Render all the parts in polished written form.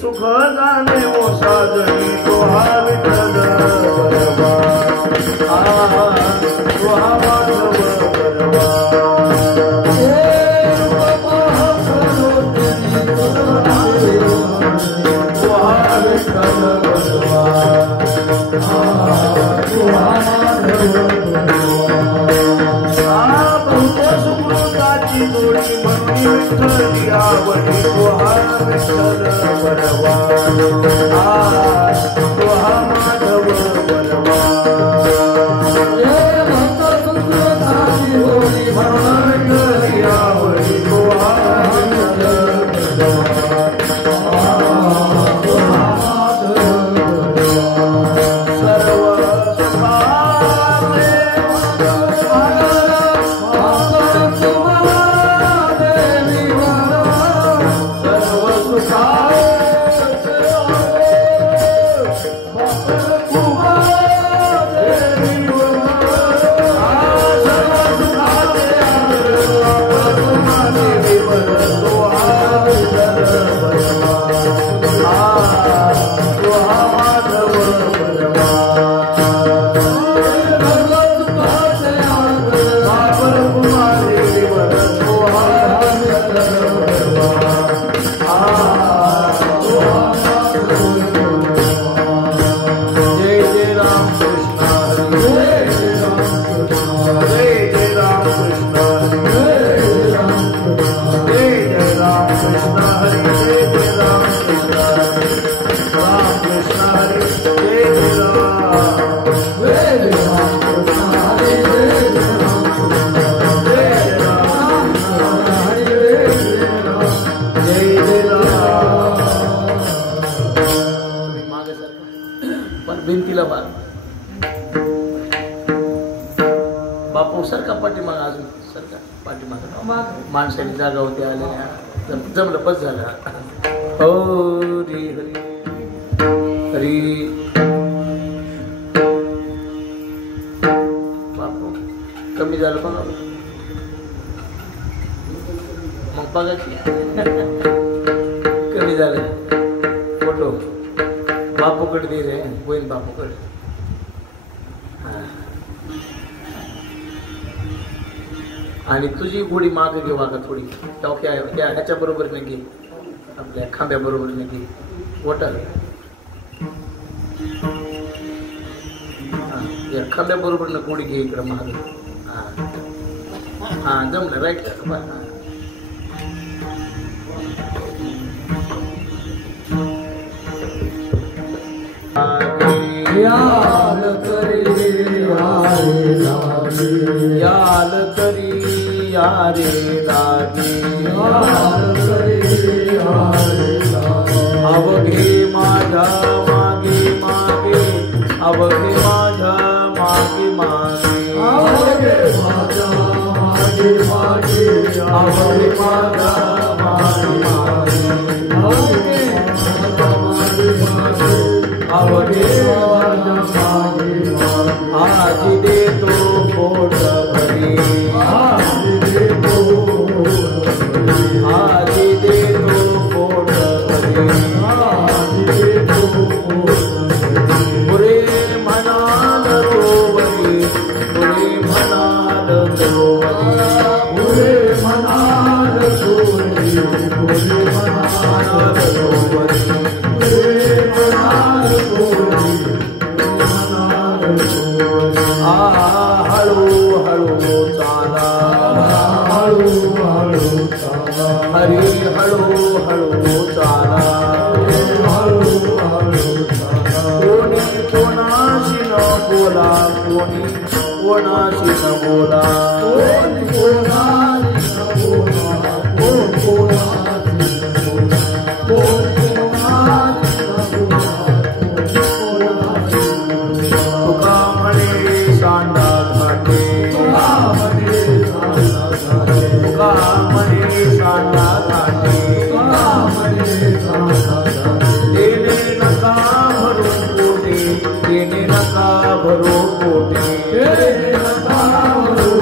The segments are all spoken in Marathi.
सुख जाणे ओ साजणी तो हा विठ्ठल बरवा तो हा माधव बरवा तो हा विठ्ठल बरवा तो हा माधव सुकृताची जोडी म्हणून विठ्ठल आवडी तो हा विठ्ठल बरवा तो हा माधव बरवा भक्त सुकृताची जोडी म्हणून विठ्ठल आवडी तो हा विठ्ठल बरवा तो हा माधव सर्व बापू सरका पाठीमाग अजून सरका पाठीमाग माणसाने जागा होती आलेल्या जमलं बस झालं हो रे हरी हरी बापू कमी झालं बघा मग बघायची कमी झालं फोटो बापूकडे दे रे होईल बापूकडे आणि तुझी गोडी मागे घे वागा थोडी त्या ह्याच्या बरोबर नाही घे आपल्या खांब्या बरोबर नाही घे वॉटर या खांब्या बरोबर ना गोडी घे इकडं मागे हा जमलं राईट याल तरी यारे लागे अवघे माझा मागे मागे अवघे माझा मागे मागे अवघे माझा मागे मागे अवघे माझा मागे मागे अवघे माझा मागे मागे अवघे माझा मागे आज देतो पोट भरी आज देतो पोट भरी पुरे म्हणाल रोवरी पुरे म्हणाल रोवरी पुरे म्हणाल रोवरी पुरे म्हणाल रोवरी पुरे म्हणाल रोवरी हळू हळू चाला हळू हळू चाला हरी हळू हळू चाला हळू हळू चाला कोणी कोणाशी न बोला कोणी कोणाशी न बोला कोणी कोणाशी न बोला कोण कोणाशी न बोला कोण कोणाशी न बोला तुका म्हणे सांडा घाटे तुका म्हणे सांडा घाटे देणे नका भरून पोटे देणे नका भरो पोटे देणे नका भरो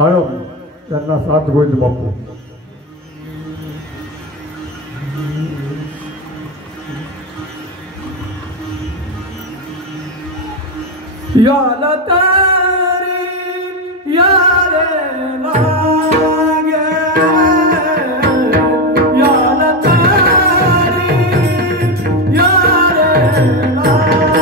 हळू त्यांना साथ होईल बापू. याला तारी यारे लागे, याला तारी यारे लागे,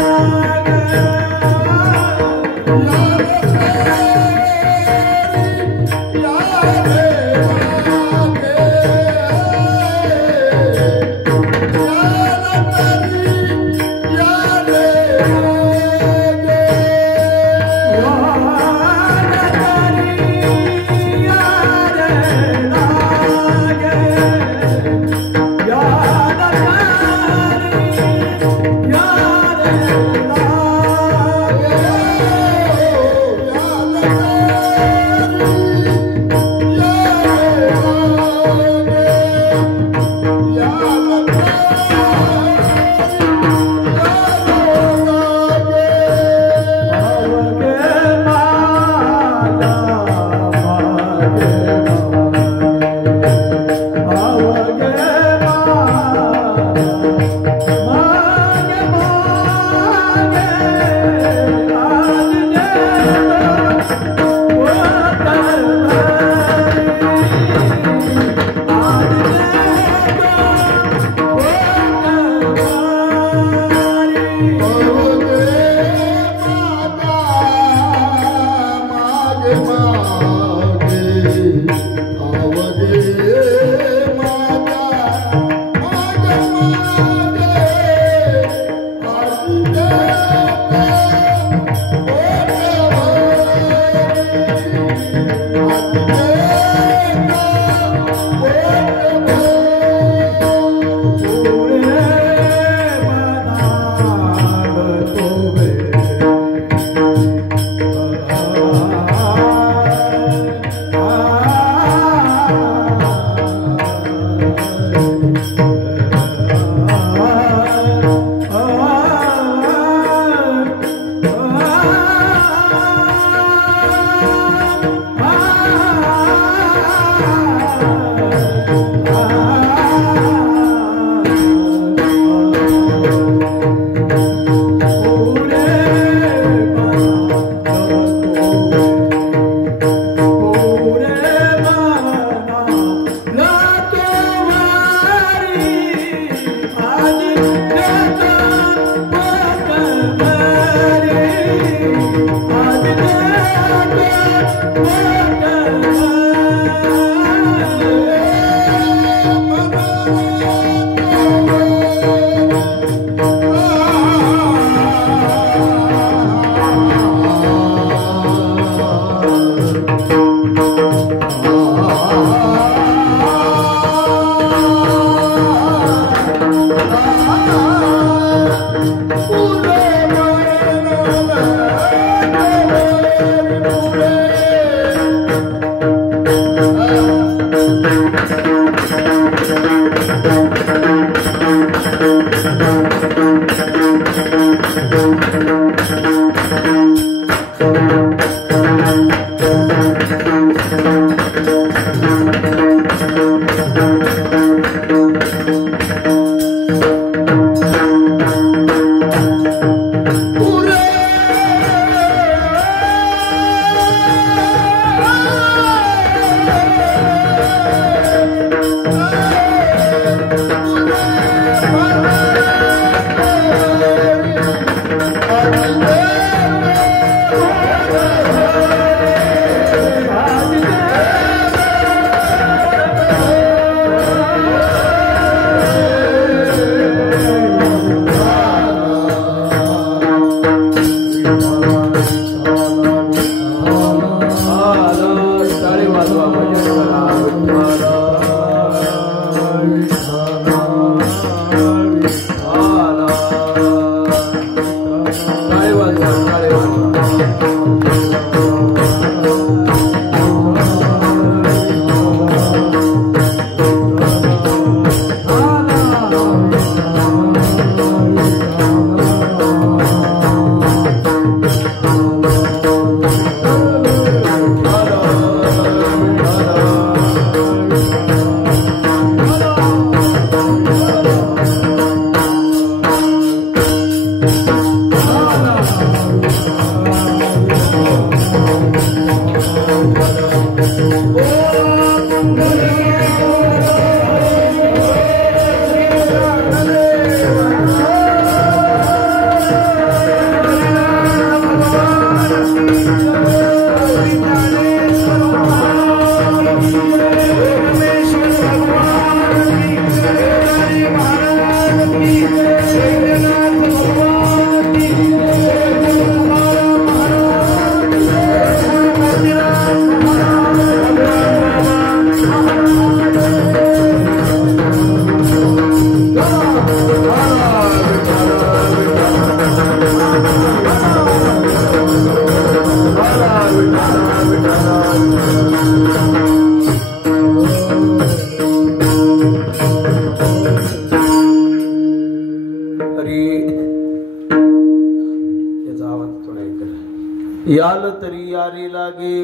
याल तरी यारी लागे,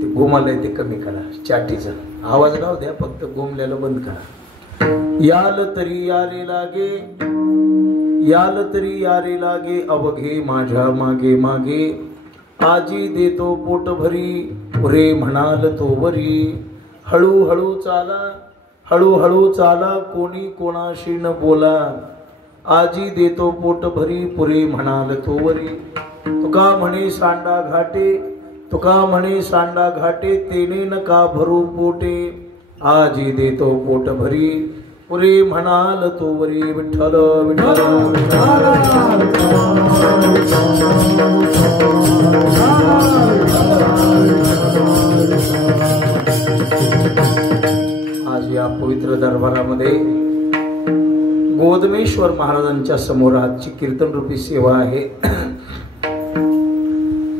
ते गोमालय ते कमी करा, चाटीचा आवाज राहू द्या, फक्त गोमल्याला बंद करा. याल तरी यारी लागे, याल तरी यारी लागे, अवघे माझ्या मागे मागे, आजी देतो पोट भरी, रे म्हणाल तो वरी. हळूहळू चाला, हळूहळू चाला, कोणी कोणाशी न बोला, आजी देतो पोट भरी, पुरे म्हणाल तो वरी. तुका म्हणे सांडा घाटे, तुका म्हणे सांडा घाटे, तेने नका भरू पोटे, आजी देतो पोट भरी, पुरे म्हणाल तो वरी. विठ्ठल विठ्ठल आज या पवित्र दरबारामध्ये गोदमेश्वर महाराजांच्या समोर आजची कीर्तन रूपी सेवा आहे.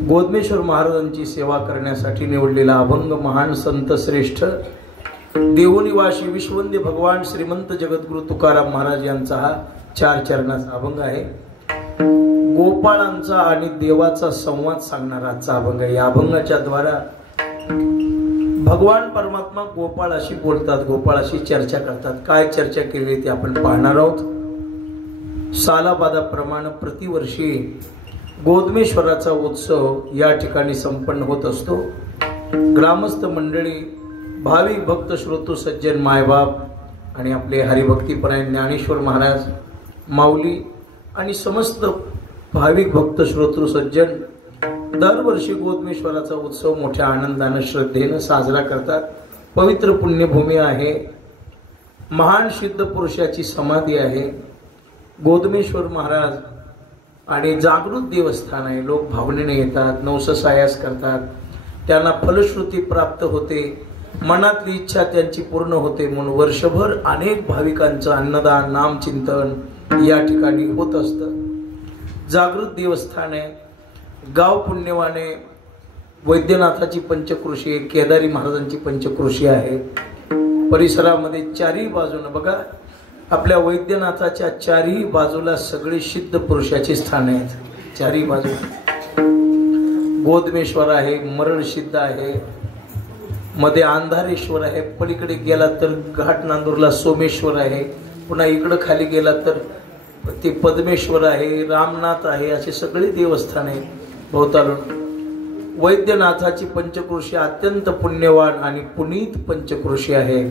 गोदमेश्वर महाराजांची सेवा करण्यासाठी निवडलेला अभंग महान संत श्रेष्ठ देवनिवासी विश्ववंद्य भगवान श्रीमंत जगद्गुरु तुकाराम महाराज यांचा हा 4 चरणाचा अभंग आहे. गोपाळांचा आणि देवाचा संवाद सांगणारा आजचा अभंग आहे. या अभंगाच्या द्वारा भगवान परमात्मा गोपाळाशी बोलतात, गोपाळाशी चर्चा करतात. काय चर्चा केली ते आपण पाहणार आहोत. सालाबादाप्रमाणे प्रतिवर्षी गोदमेश्वराचा उत्सव या ठिकाणी संपन्न होत असतो. ग्रामस्थ मंडळी, भाविक भक्त, श्रोतू सज्जन, मायबाप आणि आपले हरिभक्तीपरायण ज्ञानेश्वर महाराज, माऊली आणि समस्त भाविक भक्त, श्रोतू सज्जन दरवर्षी गोदमेश्वराचा उत्सव मोठ्या आनंदाने श्रद्धेने साजरा करतात. पवित्र पुण्यभूमी आहे, महान सिद्ध पुरुषाची समाधी आहे. गोदमेश्वर महाराज आणि जागृत देवस्थान आहे. लोक भावनेने येतात, नवससायास करतात, त्यांना फलश्रुती प्राप्त होते, मनातली इच्छा त्यांची पूर्ण होते. म्हणून वर्षभर अनेक भाविकांचं अन्नदान, नामचिंतन या ठिकाणी होत असतं. जागृत देवस्थान आहे. गाव पुण्यवाने, वैद्यनाथाची पंचक्रोशी, केदारी महाराजांची पंचक्रोशी आहे. परिसरामध्ये चारही बाजूने बघा, आपल्या वैद्यनाथाच्या चारही बाजूला सगळे सिद्ध पुरुषाचे स्थान आहेत. चारही बाजू गोदमेश्वर आहे, मरण सिद्ध आहे, मध्ये अंधारेश्वर आहे, पलीकडे गेला तर घाट नांदूरला सोमेश्वर आहे, पुन्हा इकडे खाली गेला तर ते पद्मेश्वर आहे, रामनाथ आहे, असे सगळे देवस्थान आहेत. भोवतालून वैद्यनाथाची पंचक्रोशी अत्यंत पुण्यवान आणि पुनीत पंचक्रोशी आहे.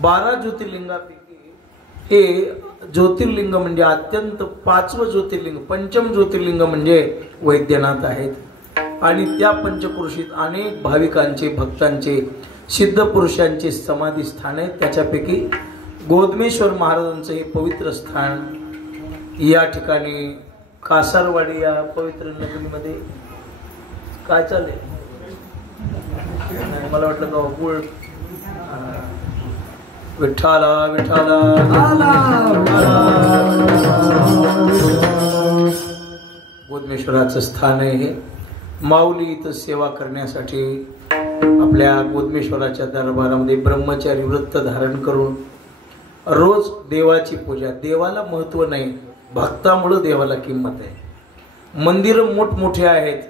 12 ज्योतिर्लिंगापैकी हे ज्योतिर्लिंग म्हणजे अत्यंत 5वं ज्योतिर्लिंग, पंचम ज्योतिर्लिंग म्हणजे वैद्यनाथ आहेत. आणि त्या पंचक्रोशीत अनेक भाविकांचे, भक्तांचे, सिद्ध पुरुषांचे समाधी स्थान आहे. त्याच्यापैकी गोदमेश्वर महाराजांचं हे पवित्र स्थान या ठिकाणी कासारवाडी या पवित्र नगरीमध्ये काय चालेल, मला वाटलं का गुळ. विठ्ठला विठ्ठला गोदमेश्वराचं स्थान आहे हे. माऊली इथं सेवा करण्यासाठी आपल्या गोदमेश्वराच्या दरबारामध्ये ब्रह्मचारी व्रत धारण करून रोज देवाची पूजा. देवाला महत्व नाही, भक्तामुळे देवाला किंमत आहे. मंदिरं मोठमोठे आहेत,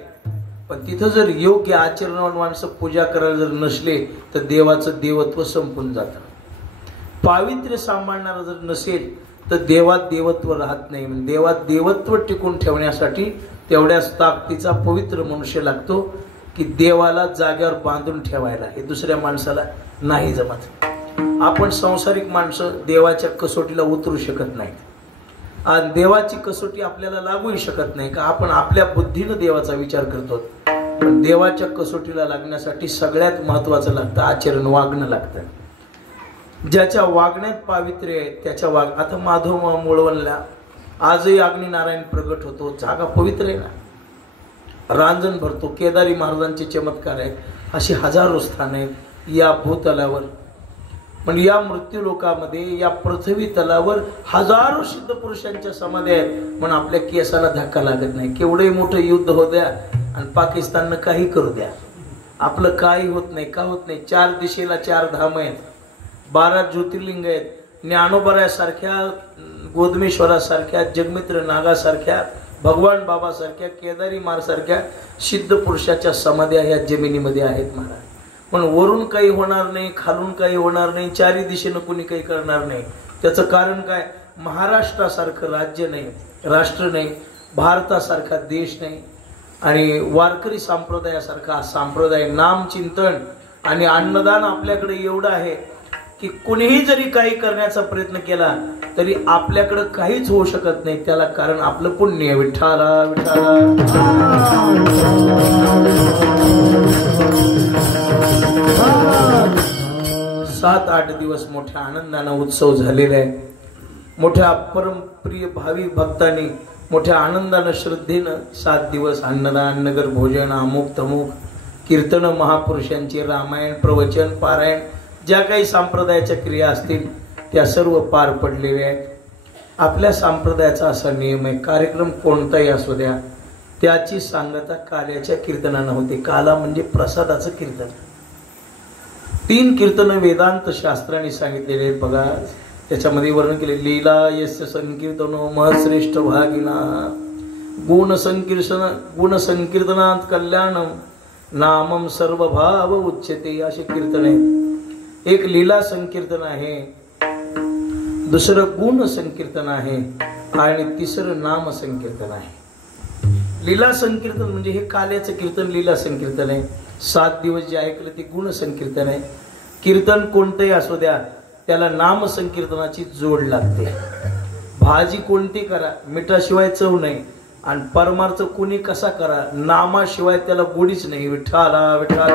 पण तिथं जर योग्य आचरणावर माणसं पूजा करायला जर नसले तर देवाचं देवत्व संपून जातं. पावित्र्य सांभाळणारा जर नसेल तर देवात देवत्व राहत नाही. देवात देवत्व टिकून ठेवण्यासाठी तेवढ्याच ताकदीचा पवित्र मनुष्य लागतो की देवाला जाग्यावर बांधून ठेवायला. हे दुसऱ्या माणसाला नाही जमत. आपण सांसारिक माणसं देवाच्या कसोटीला उतरू शकत नाहीत. आणि देवाची कसोटी आपल्याला लागूही शकत नाही का आपण आपल्या बुद्धीनं देवाचा विचार करतो. पण देवाच्या कसोटीला लागण्यासाठी सगळ्यात महत्वाचं लागतं आचरण, वागणं लागतं. ज्याच्या वागण्यात पावित्र्य आहे त्याच्या आता माधव मुळवणला आजही अग्नी नारायण प्रगट होतो, जागा पवित्र आहे ना. रांजण भरतो, केदारी महाराजांचे चमत्कार आहेत. अशी हजारो स्थान आहेत या भूतलावर. पण या मृत्यू लोकामध्ये, या पृथ्वी तलावर हजारो सिद्ध पुरुषांच्या समाधी आहेत. पण आपल्या केसाला धक्का लागत नाही. केवढे मोठं युद्ध होऊ द्या, आणि पाकिस्ताननं काही करू द्या, आपलं काही होत नाही. का होत नाही? 4 दिशेला 4 धाम आहेत, 12 ज्योतिर्लिंग आहेत, ज्ञानोबरासारख्या, गोदमेश्वरासारख्या, जगमित्र नागासारख्या, भगवान बाबासारख्या, केदारी मारसारख्या सिद्ध पुरुषाच्या समाध्या ह्या जमिनीमध्ये आहेत महाराज. पण वरून काही होणार नाही, खालून काही होणार नाही, 4 दिशेनं कोणी काही करणार नाही. त्याचं कारण काय? महाराष्ट्रासारखं राज्य नाही, राष्ट्र नाही, भारतासारखा देश नाही, आणि वारकरी संप्रदायासारखा संप्रदाय, नाम चिंतन आणि अन्नदान आपल्याकडे एवढं आहे की कुणीही जरी काही करण्याचा प्रयत्न केला तरी आपल्याकडे काहीच होऊ शकत नाही. त्याला कारण आपलं पुण्य. विठ्ठला विठ्ठला. 7-8 दिवस मोठ्या आनंदानं उत्सव झालेला आहे. मोठ्या परमप्रिय भाविक भक्तांनी मोठ्या आनंदानं श्रद्धेनं 7 दिवस अन्नदान, नगर भोजन, अमुक तमुक, कीर्तन, महापुरुषांचे रामायण, प्रवचन, पारायण, ज्या काही संप्रदायाच्या क्रिया असतील त्या सर्व पार पडलेल्या आहेत. आपल्या संप्रदायाचा असा नियम आहे, कार्यक्रम कोणताही असू द्या त्याची सांगता काल्याच्या कीर्तनानं होते. काला म्हणजे प्रसादाचं कीर्तन. 3 कीर्तन वेदांत शास्त्राने सांगितलेले आहेत बघा. त्याच्यामध्ये वर्णन केले, लीला यस्य संकीर्तनो महश्रेष्ठ भागिना, गुण संकीर्तनात कल्याणम, नामम सर्वभाव उच्यते, असे कीर्तन आहे. एक लीला संकीर्तन आहे, दुसरं गुण संकीर्तन आहे, आणि तिसरं नाम संकीर्तन आहे. लीला संकीर्तन म्हणजे हे काल्याचं कीर्तन लीला संकीर्तन आहे. 7 दिवस जे ऐकलं ते गुण संकीर्तन आहे. कीर्तन कोणतंही असू द्या त्याला नाम संकीर्तनाची जोड लागते. भाजी कोणती करा, मिठाशिवाय चव नाही, आणि परमार्थ कुणी कसा करा, नामाशिवाय त्याला गोडीच नाही. विठ्ठला विठ्ठला.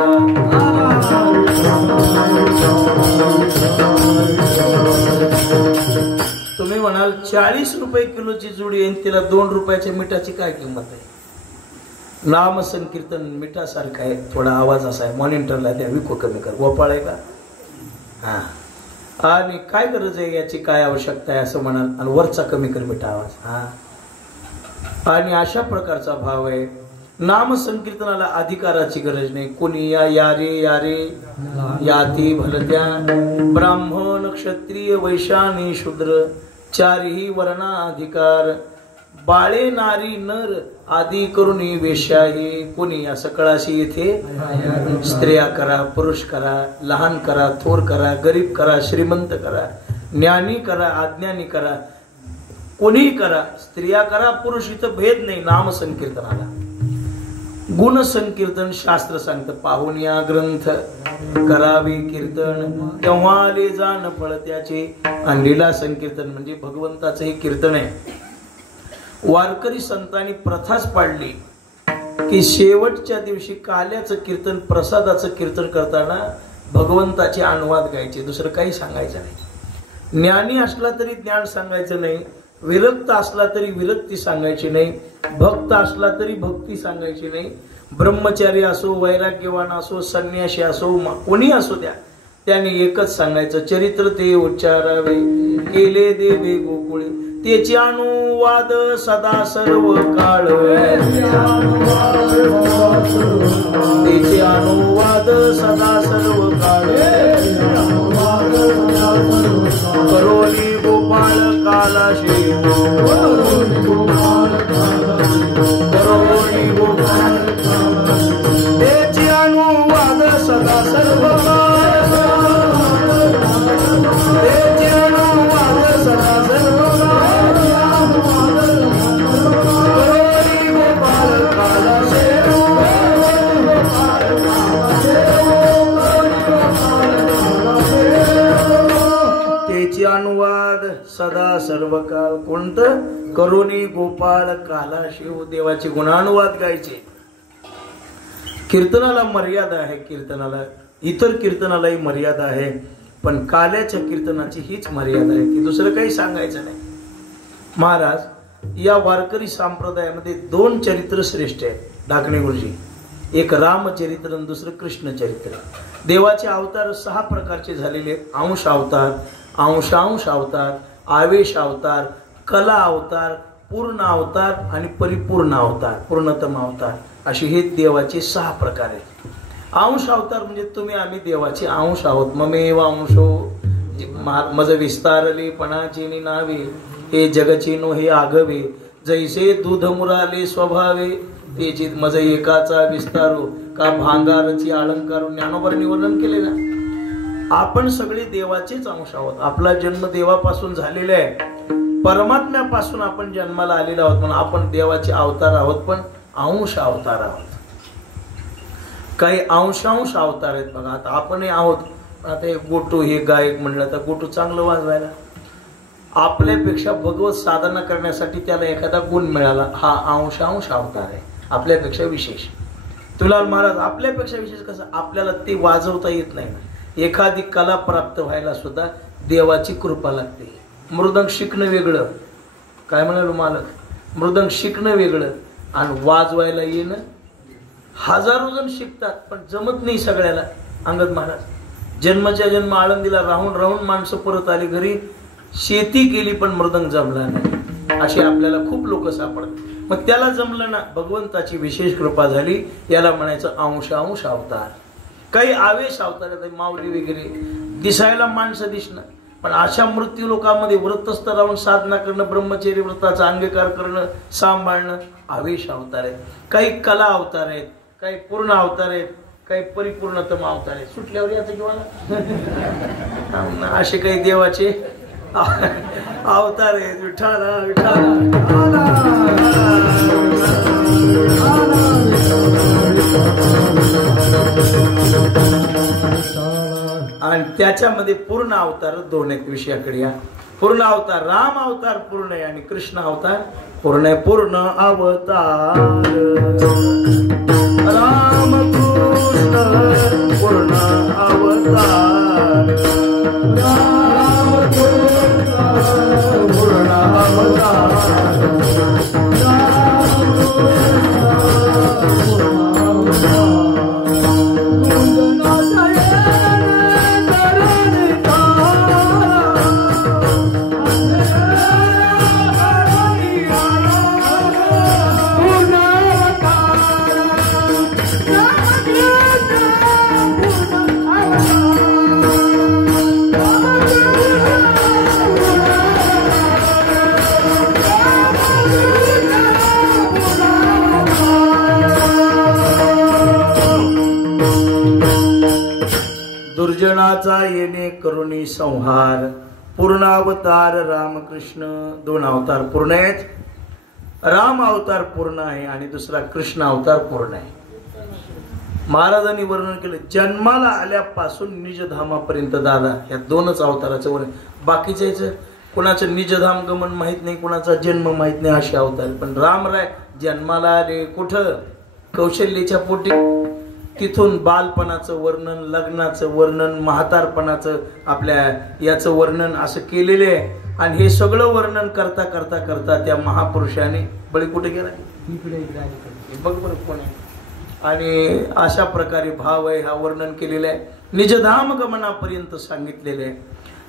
40 रुपये किलोची जुडी आहे, तिला 2 रुपयाच्या मिठाची काय किंमत आहे? नाम संकीर्तन मिठासारखं आहे, थोडा आवाज असा आहे, मॉनिटरला द्या, विको कमी कर, गोपाळ आहे का? हा. आणि काय गरज आहे याची, काय आवश्यकता आहे असं म्हणाल, आणि वरचा कमी कर मिठा आवाज. हा. आणि अशा प्रकारचा भाव आहे. नाम संकीर्तनाला अधिकाराची गरज नाही. कोणी या रे याती भलत्या, ब्राह्मण क्षत्रिय वैश्यानी शूद्र, 4ही वर्णाधिकार, बाळे नारी नर आदी करुणी वेश्याही. कोणी या सकळाशी येथे स्त्रिया करा, पुरुष करा, लहान करा, थोर करा, गरीब करा, श्रीमंत करा, ज्ञानी करा, अज्ञानी करा, कोणीही करा, स्त्रिया करा, पुरुष, इथं भेद नाही नाम संकीर्तनाला. गुण संकीर्तन शास्त्र सांगतं, पाहुनिया ग्रंथ करावे कीर्तन, तेव्हा ले जाण फळ त्याचे. आणि लीला संकीर्तन म्हणजे भगवंताचं हे कीर्तन आहे. वारकरी संतांनी प्रथाच पाडली की शेवटच्या दिवशी काल्याचं कीर्तन, प्रसादाचं कीर्तन करताना भगवंताचे अनुवाद गायचे, दुसरं काही सांगायचं नाही. ज्ञानी असला तरी ज्ञान सांगायचं नाही, विरक्त असला तरी विरक्ती सांगायची नाही, भक्त असला तरी भक्ती सांगायची नाही. ब्रह्मचारी असो, वैराग्यवान असो, संन्यासी असो, कोणी असो द्या, त्याने एकच सांगायचं, चरित्र ते उच्चारावे, केले देवे गोकुळे, त्याचे अनुवाद सदा सर्व काळ, त्याचे अनुवाद सदा सर्व काळ, करोली गोपाळ कालाशी, करोली गोपाळ, त्याचे अनुवाद सदा सर्व काळ, त्याचे अनुवाद सदा सर्व अनुवाद सदा सर्व काळ. कोणतं? करुणी गोपाळ काला शिव. देवाचे गुणानुवाद गायचे. कीर्तनाला मर्यादा आहे, कीर्तनाला, इतर कीर्तनालाही मर्यादा आहे, पण काल्याच्या कीर्तनाची हीच मर्यादा आहे की दुसरं काही सांगायचं नाही. महाराज, या वारकरी संप्रदायामध्ये 2 चरित्र श्रेष्ठ आहेत. डाकणे गुरुजी, एक रामचरित्र आणि दुसरं कृष्ण चरित्र. देवाचे अवतार 6 प्रकारचे झालेले आहेत. अंश अवतार, अंशांश अवतार, आवेश अवतार, कला अवतार, पूर्ण अवतार आणि परिपूर्ण अवतार, पूर्णतम अवतार. अशी हे देवाचे 6 प्रकार आहेत. अंश अवतार म्हणजे तुम्ही आम्ही देवाचे अंश आहोत. ममेव अंशो मज विस्तारले पणाचे नावे हे जगचिनो हे आगवे जैसे दूध मुराले स्वभावे तेची मज एकाचा विस्तारो का भांगारची अलंकार ज्ञानोबरांनी वर्णन केले ना. आपण सगळे देवाचेच अंश आहोत. आपला जन्म देवापासून झालेला आहे. परमात्म्यापासून आपण जन्माला आलेलो आहोत म्हणून आपण देवाचे अवतार आहोत, पण अंश अवतार आहोत. काही अंशांश अवतार आहेत बघा. आता आपणही आहोत. आता हे गोटू हे गायक म्हणलं तर गोटू चांगलं वाजवायला, आपल्यापेक्षा भगवत साधना करण्यासाठी त्याला एखादा गुण मिळाला, हा अंशांश अवतार आहे, आपल्यापेक्षा विशेष. तुलाल महाराज आपल्यापेक्षा विशेष कसं, आपल्याला ते वाजवता येत नाही. एखादी कला प्राप्त व्हायला सुद्धा देवाची कृपा लागते. मृदंग शिकणं वेगळं, काय म्हणालो मालक, मृदंग शिकणं वेगळं आणि वाजवायला येणं. हजारो जण शिकतात पण जमत नाही सगळ्याला. अंगद महाराज जन्मच्या जन्म आळंदीला राहून राहून माणसं परत आली घरी, शेती केली पण मृदंग जमला नाही. असे आपल्याला खूप लोक सापडतात. मग त्याला जमलं ना, भगवंताची विशेष कृपा झाली, याला म्हणायचं अंशांश अवतार. काही आवेश अवतार, माऊली वगैरे दिसायला माणसं दिसणं, पण अशा मृत्यू लोकांमध्ये व्रतस्थ राहून साधना करणं, ब्रह्मचर्य व्रताचा अंगीकार करणं, सांभाळणं, आवेश अवतार आहेत. काही कला अवतार आहेत, काही पूर्ण अवतार आहेत, काही परिपूर्णतम अवतार आहेत. सुटल्यावर याचं किंवा असे काही देवाचे अवतार आहेत. विठाला विठाला आणि त्याच्यामध्ये पूर्ण अवतार 2 आहेत. विषयाकडे या. पूर्ण अवतार राम अवतार पूर्ण आहे आणि कृष्ण अवतार पूर्ण आहे. पूर्ण अवतार राम कृष्ण पूर्ण अवतार राम कृष्ण पूर्ण अवतार दुर्जनाचा येणे करुणी संहार. पूर्ण अवतार रामकृष्ण. 2 अवतार पूर्ण आहेत. राम अवतार पूर्ण आहे आणि दुसरा कृष्ण अवतार पूर्ण आहे. महाराजांनी वर्णन केलं जन्माला आल्यापासून निजधामापर्यंत दादा या 2च अवताराचं वर्णन. बाकीच्या कुणाचं निजधाम गमन माहित नाही, कुणाचा जन्म माहित नाही, असे अवतार. पण रामराय जन्माला आले कुठं, कौशल्याच्या पोटी. तिथून बालपणाचं वर्णन, लग्नाचं वर्णन, म्हातारपणाचं आपल्या याचं वर्णन असं केलेलं आहे. आणि हे सगळं वर्णन करता करता करता त्या महापुरुषाने बळी कुठे गेला बघ बरं कोण आहे. आणि अशा प्रकारे भाव आहे हा वर्णन केलेलं आहे. निजधाम गमनापर्यंत सांगितलेलं आहे.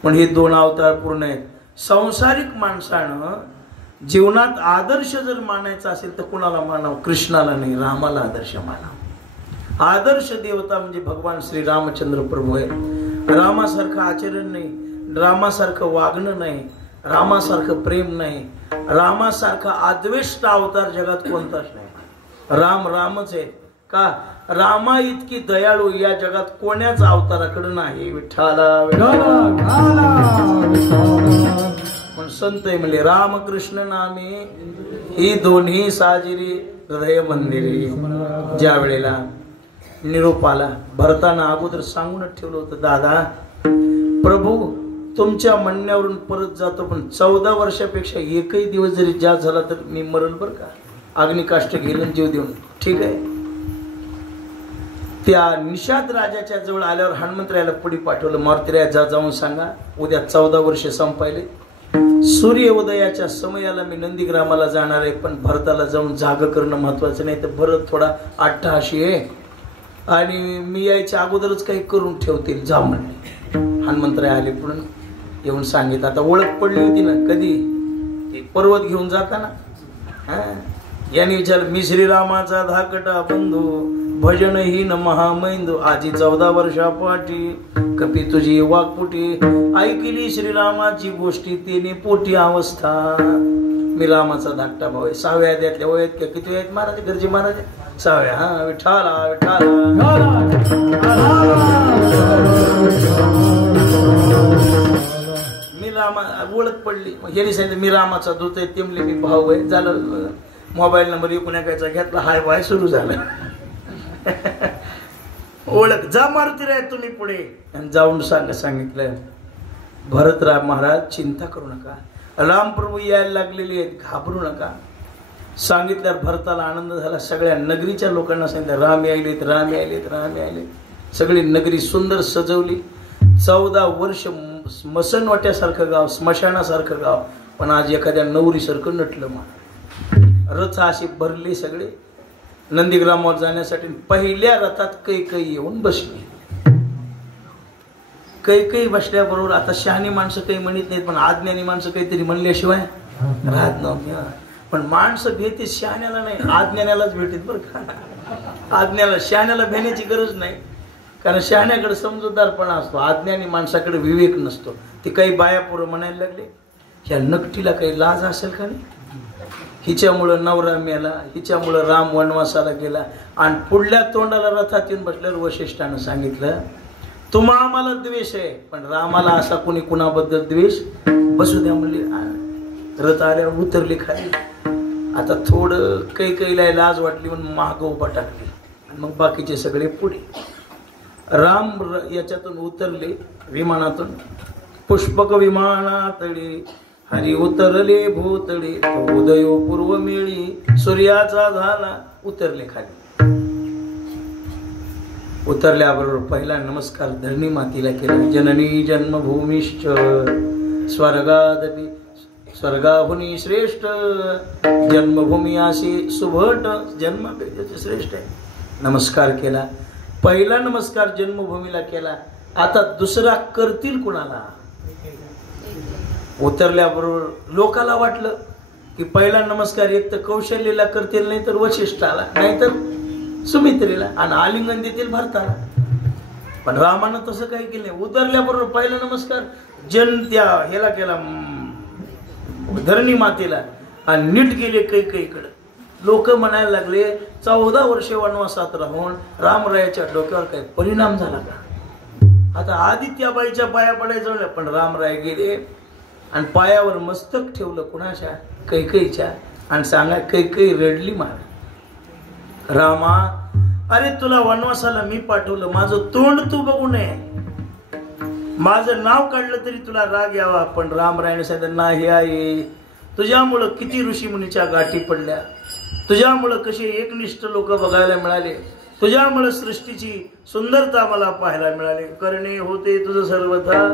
पण हे 2 अवतार पूर्ण आहेत. संसारिक माणसानं जीवनात आदर्श जर मानायचा असेल तर कुणाला मानावं, कृष्णाला नाही, रामाला आदर्श मानावं. आदर्श देवता म्हणजे भगवान श्री रामचंद्र प्रभू आहे. रामासारखं आचरण नाही, रामासारखं वागणं नाही, रामासारखं प्रेम नाही, रामासारखा अद्वेष्ट अवतार जगात कोणताच नाही. राम रामच आहे. का रामा इतकी दयाळू या जगात कोण्याच अवताराकडे नाही. विठ्ठला पण संत म्हणले रामकृष्ण नामे ही दोन्ही साजिरी हृदय मंदिरी. ज्या वेळेला निरोप आला, भरताना अगोदर सांगूनच ठेवलं होतं, दादा प्रभू तुमच्या म्हणण्यावरून परत जातो, पण 14 वर्षापेक्षा एकही दिवस जरी जास्त झाला तर मी मरण बरं का. अग्निकाष्ट घेऊन जीव देऊन. ठीक आहे. त्या निषाद राजाच्या जवळ आल्यावर हनुमंतरायाला पुढे पाठवलं, मारुतीराया जाऊन सांगा उद्या 14 वर्ष संपायले. सूर्य उदयाच्या समयाला मी नंदीग्रामाला जाणार आहे, पण भरताला जाऊन जाग करणं महत्वाचं नाही, तर भरत थोडा अट्टहाशी आहे आणि मी यायच्या अगोदरच काही करून ठेवतील, जा म्हणले. हनुमंतराय आले पुढे येऊन सांगितलं. आता ओळख पडली होती ना कधी, ते पर्वत घेऊन जाताना यांनी विचार मी श्रीरामाचा धाकटा बंधू भजनहीन महामैंदू आजी 14 वर्षापाठी कपी तुझी वाकपुटी ऐकली श्रीरामाची गोष्टी तेने पोटी अवस्था. मी रामाचा धाकटा भाऊ आहे. 6व्या अध्यायातल्या वयात किती आहेत महाराज गरजी महाराज 6व्या. हा विठाला विठाला मी रामा ओळख पडली. यांनी सांगितलं मी रामाचा दूत आहे. ते म्हणले मी भाऊ आहे. झालं मोबाईल नंबर एकूण एकाचा घेतला हाय बाय सुरू झालं. ओळख जा मारुती राय तुम्ही पुढे आणि जाऊन सांगितलं भरतराम महाराज चिंता करू नका रामप्रभू यायला लागलेले आहेत घाबरू नका. सांगितल्यावर भरताला आनंद झाला. सगळ्या नगरीच्या लोकांना सांगितलं राम यायलेत राम यायलेत राम यायलेत. सगळी नगरी सुंदर सजवली. 14 वर्ष मसनवाट्यासारखं गाव स्मशानासारखं गाव पण आज एखाद्या नवरीसारखं नटलं. मग रथ असे भरले सगळे नंदीग्रामावर जाण्यासाठी. पहिल्या रथात कैकई येऊन बसली. कैकई बसल्याबरोबर आता शहाणी माणसं काही म्हणत नाहीत पण आज्ञानी माणसं काहीतरी म्हणल्याशिवाय राहत नव्हती. पण माणसं भेटते शहाण्याला नाही आज्ञानालाच भेटत बरं का. आज्ञाला शहाण्याला भेटण्याची गरज नाही कारण शहाण्याकडे समजूतदारपणा असतो. आज्ञानी माणसाकडे विवेक नसतो. ते काही बायापुरं म्हणायला लागले ह्या नकटीला काही लाज असेल का नाही. हिच्यामुळं नवरा मेला हिच्यामुळं राम वनवासाला गेला. आणि पुढल्या तोंडाला रथात येऊन बसल्यावर वशिष्ठानं सांगितलं तुम्हा आम्हाला द्वेष आहे पण रामाला असा कोणी कुणाबद्दल द्वेष बसू द्या म्हणले. रथ आल्यावर उतरली खाली. आता थोडं कैला लाज वाटली म्हणून मागं उभा टाकली आणि मग बाकीचे सगळे पुढे. राम याच्यातून उतरले विमानातून. पुष्पक विमानातळे हरी उतरले भूतळे उदयो पूर्व मिळी सूर्याचा झाला. उतरले खाली. उतरल्याबरोबर पहिला नमस्कार धरणी मातीला केला. जननी जन्मभूमिश्च स्वर्गादपि स्वर्गाहुनी श्रेष्ठ जन्मभूमी अशी सुभट जन्मापेक्षा श्रेष्ठ आहे. नमस्कार केला. पहिला नमस्कार जन्मभूमीला केला. आता दुसरा करतील कुणाला. उतरल्याबरोबर लोकाला वाटलं की पहिला नमस्कार एक तर कौशल्यला करतील नाही तर वशिष्ठाला नाही तर सुमित्रेला आणि आलिंगन देतील भरताला. पण रामानं तसं काही केलं नाही. उतरल्याबरोबर पहिला नमस्कार त्या ह्याला केला धरणी मातेला आणि नीट गेले कैकडे. लोक म्हणायला लागले 14 वर्षे वनवासात राहून रामरायाच्या डोक्यावर काही परिणाम झाला का. आता आदित्याबाईच्या पाया पडायचं पण रामराय गेले आणि पायावर मस्तक ठेवलं कुणाच्या कैकईच्या आणि सांगा कैकई रडली. मार रामा अरे तुला वनवासाला मी पाठवलं माझं तोंड तू बघू नये. माझं नाव काढलं तरी तुला राग यावा. पण रामरायने सांगितलं नाही आहे तुझ्यामुळं किती ऋषीमुनीच्या गाठी पडल्या. तुझ्यामुळं कसे एकनिष्ठ लोक बघायला मिळाले. तुझ्यामुळं सृष्टीची सुंदरता मला पाहायला मिळाली. करणे होते तुझं सर्वथा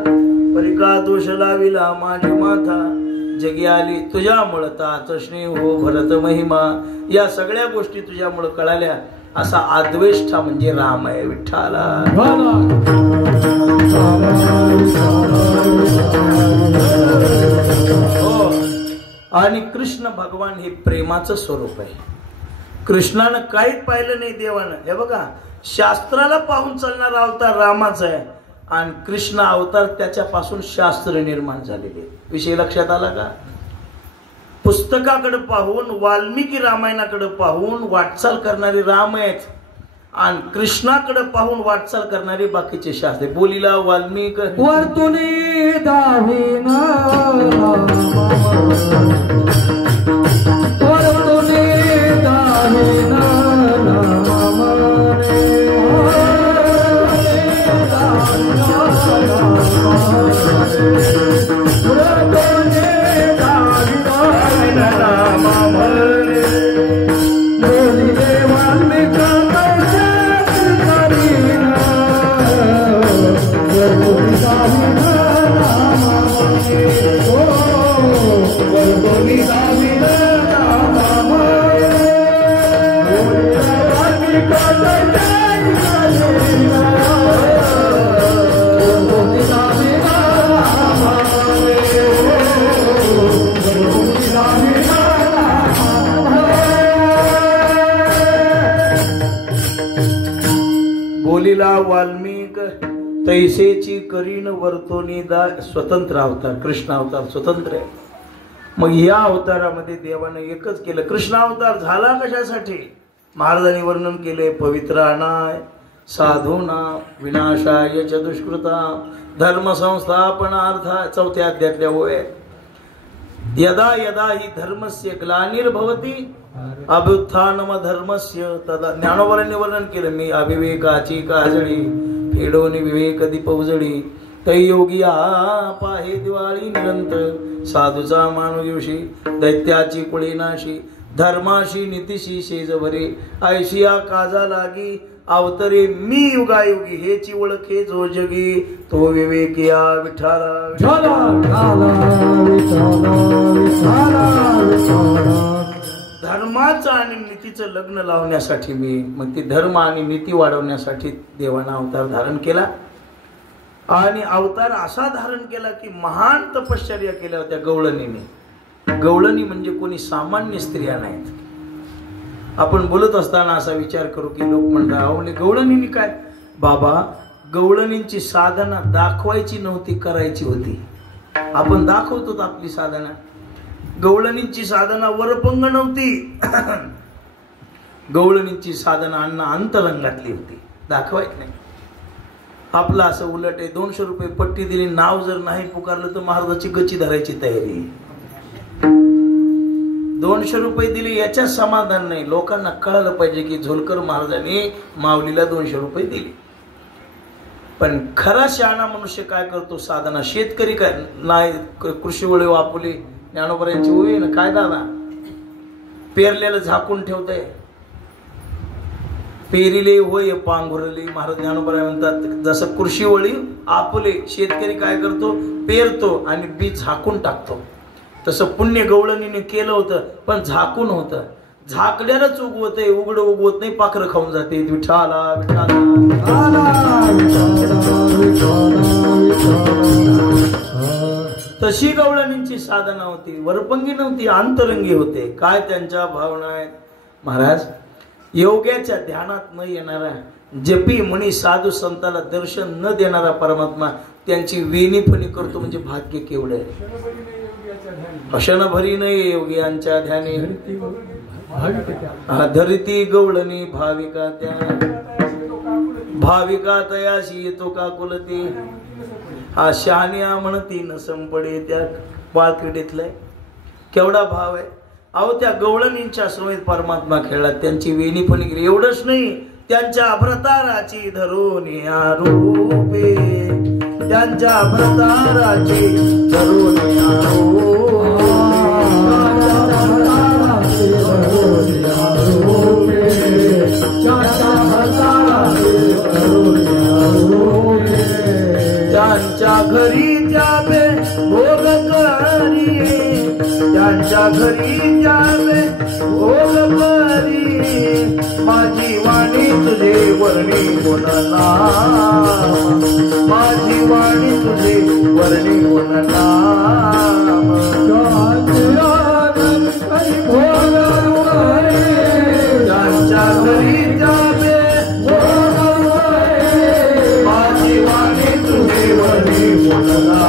परिका दोष लाविला माझी माथा. जगी आली तुझ्यामुळं तात स्नेह हो भरत महिमा. या सगळ्या गोष्टी तुझ्यामुळं कळाल्या. असा आद्वेष्टा म्हणजे राम आहे. विठ्ठला हो. आणि कृष्ण भगवान हे प्रेमाचं स्वरूप आहे. कृष्णानं काहीच पाहिलं नाही देवानं. हे बघा शास्त्राला पाहून चालणारा अवतार रामाचा आहे आणि कृष्ण अवतार त्याच्यापासून शास्त्र निर्माण झालेले. विषय लक्षात आला का. पुस्तकाकडे पाहून वाल्मिकी रामायणाकडे पाहून वाटचाल करणारे राम आहेत आणि कृष्णाकडे पाहून वाटचाल करणारे बाकीचे शास्त्र. बोलीला वाल्मिक वर्तुनी दाविना वर्तुनी दाविना बोलिला वाल्मिक तैसेची करीन वर्तोनी स्वतंत्र अवतार, कृष्ण अवतार स्वतंत्र आहे. मग या अवतारामध्ये देवानं एकच केलं. कृष्ण अवतार झाला कशासाठी? महाराजांनी वर्णन केले. पवित्राणाय साधूना विनाशाय च दुष्कृता धर्म संस्थापनार्था. 4थ्या अध्यायातल्या होय. यदा यदा ही धर्मस्य ग्लानिर्भवती अभ्युत्थानम धर्मस्य तदा. ज्ञानोबांनी वर्णन केलं. मी अविवेकाची काजळी फेडोनी विवेक दीप उजळी तैयोगी पाहे दिवाळी निरंतर साधूचा मानुयोशी दैत्याची कुळी नाशी धर्माशी नीतीशी शेजभरे ऐशिया काजा लागी अवतरे मी युगायुगी हेची ओळख हे जो जगी तो विवेकिया विठाला धर्माचं आणि नीतीचं लग्न लावण्यासाठी मी मग ती धर्म आणि नीती वाढवण्यासाठी देवानं अवतार धारण केला. आणि अवतार असा धारण केला की महान तपश्चर्या केल्या होत्या गवळणीने. गवळणी म्हणजे कोणी सामान्य स्त्रिया नाहीत. आपण बोलत असताना असा विचार करू की लोक म्हणतात अहो गवळणीने काय? बाबा, गवळणींची साधना दाखवायची नव्हती, करायची होती. आपण दाखवतो आपली साधना. गवळणींची साधना वरपंग नव्हती. गवळणींची साधना अंतरंगातली होती, दाखवायची नाही. आपलं असं उलट आहे. 200 रुपये पट्टी दिली, नाव जर नाही पुकारलं तर महाराजाची गची धरायची तयारी. 200 रुपये दिले याच्यात समाधान नाही. लोकांना कळालं पाहिजे की झोलकर महाराजांनी माऊलीला 200 रुपये दिले. पण खरा शहाणा मनुष्य काय करतो? साधना. शेतकरी काय नाही कृषी वळी वापुली ज्ञानोबरांची होई ना काय दादा पेरलेलं झाकून ठेवतंय. पेरिले होय पांघुरले. महाराज ज्ञानोबराय म्हणतात जसं कृषी वळी आपुले शेतकरी काय करतो? पेरतो आणि बीज झाकून टाकतो. तसं पुण्य गवळणीने केलं होतं पण झाकून होतं. झाकल्यालाच उगवत आहे, उघड उगवत नाही, पाखरं खाऊन जाते. विठाला तशी गवळणींची साधना होती. वरपंगी नव्हती, अंतरंगी होते. काय त्यांच्या भावना आहेत महाराज? योग्याच्या ध्यानात न येणारा जपी मुनी साधू संताला दर्शन न देणारा परमात्मा त्यांची वेणीफणी करतो म्हणजे भाग्य केवढे. अशन भरी नाही योग्यांच्या ध्यानी धरती गवळणी भाविका त्या भाविका तयाशी येतो का कुलती. हा शहानिया म्हणती न संपडे. त्या बाळक्रीडेतलाय केवढा भाव आहे. अहो त्या गवळणींच्या समेत परमात्मा खेळला. त्यांची वेणी पण गेली. एवढंच नाही, त्यांच्या अभ्रताराची धरून या रूपे. त्यांच्या अभ्रताराची धरून या त्यांच्या घरी जावे भोग करी. त्यांच्या घरी जावे भोग करी. माझी वाणी तुझे वर्णी गुणना. माझी वाणी तुझे वर्णी गुणना. त्यांच्या घरी जावे माझी वाणी तुझे वर्णी गुणना.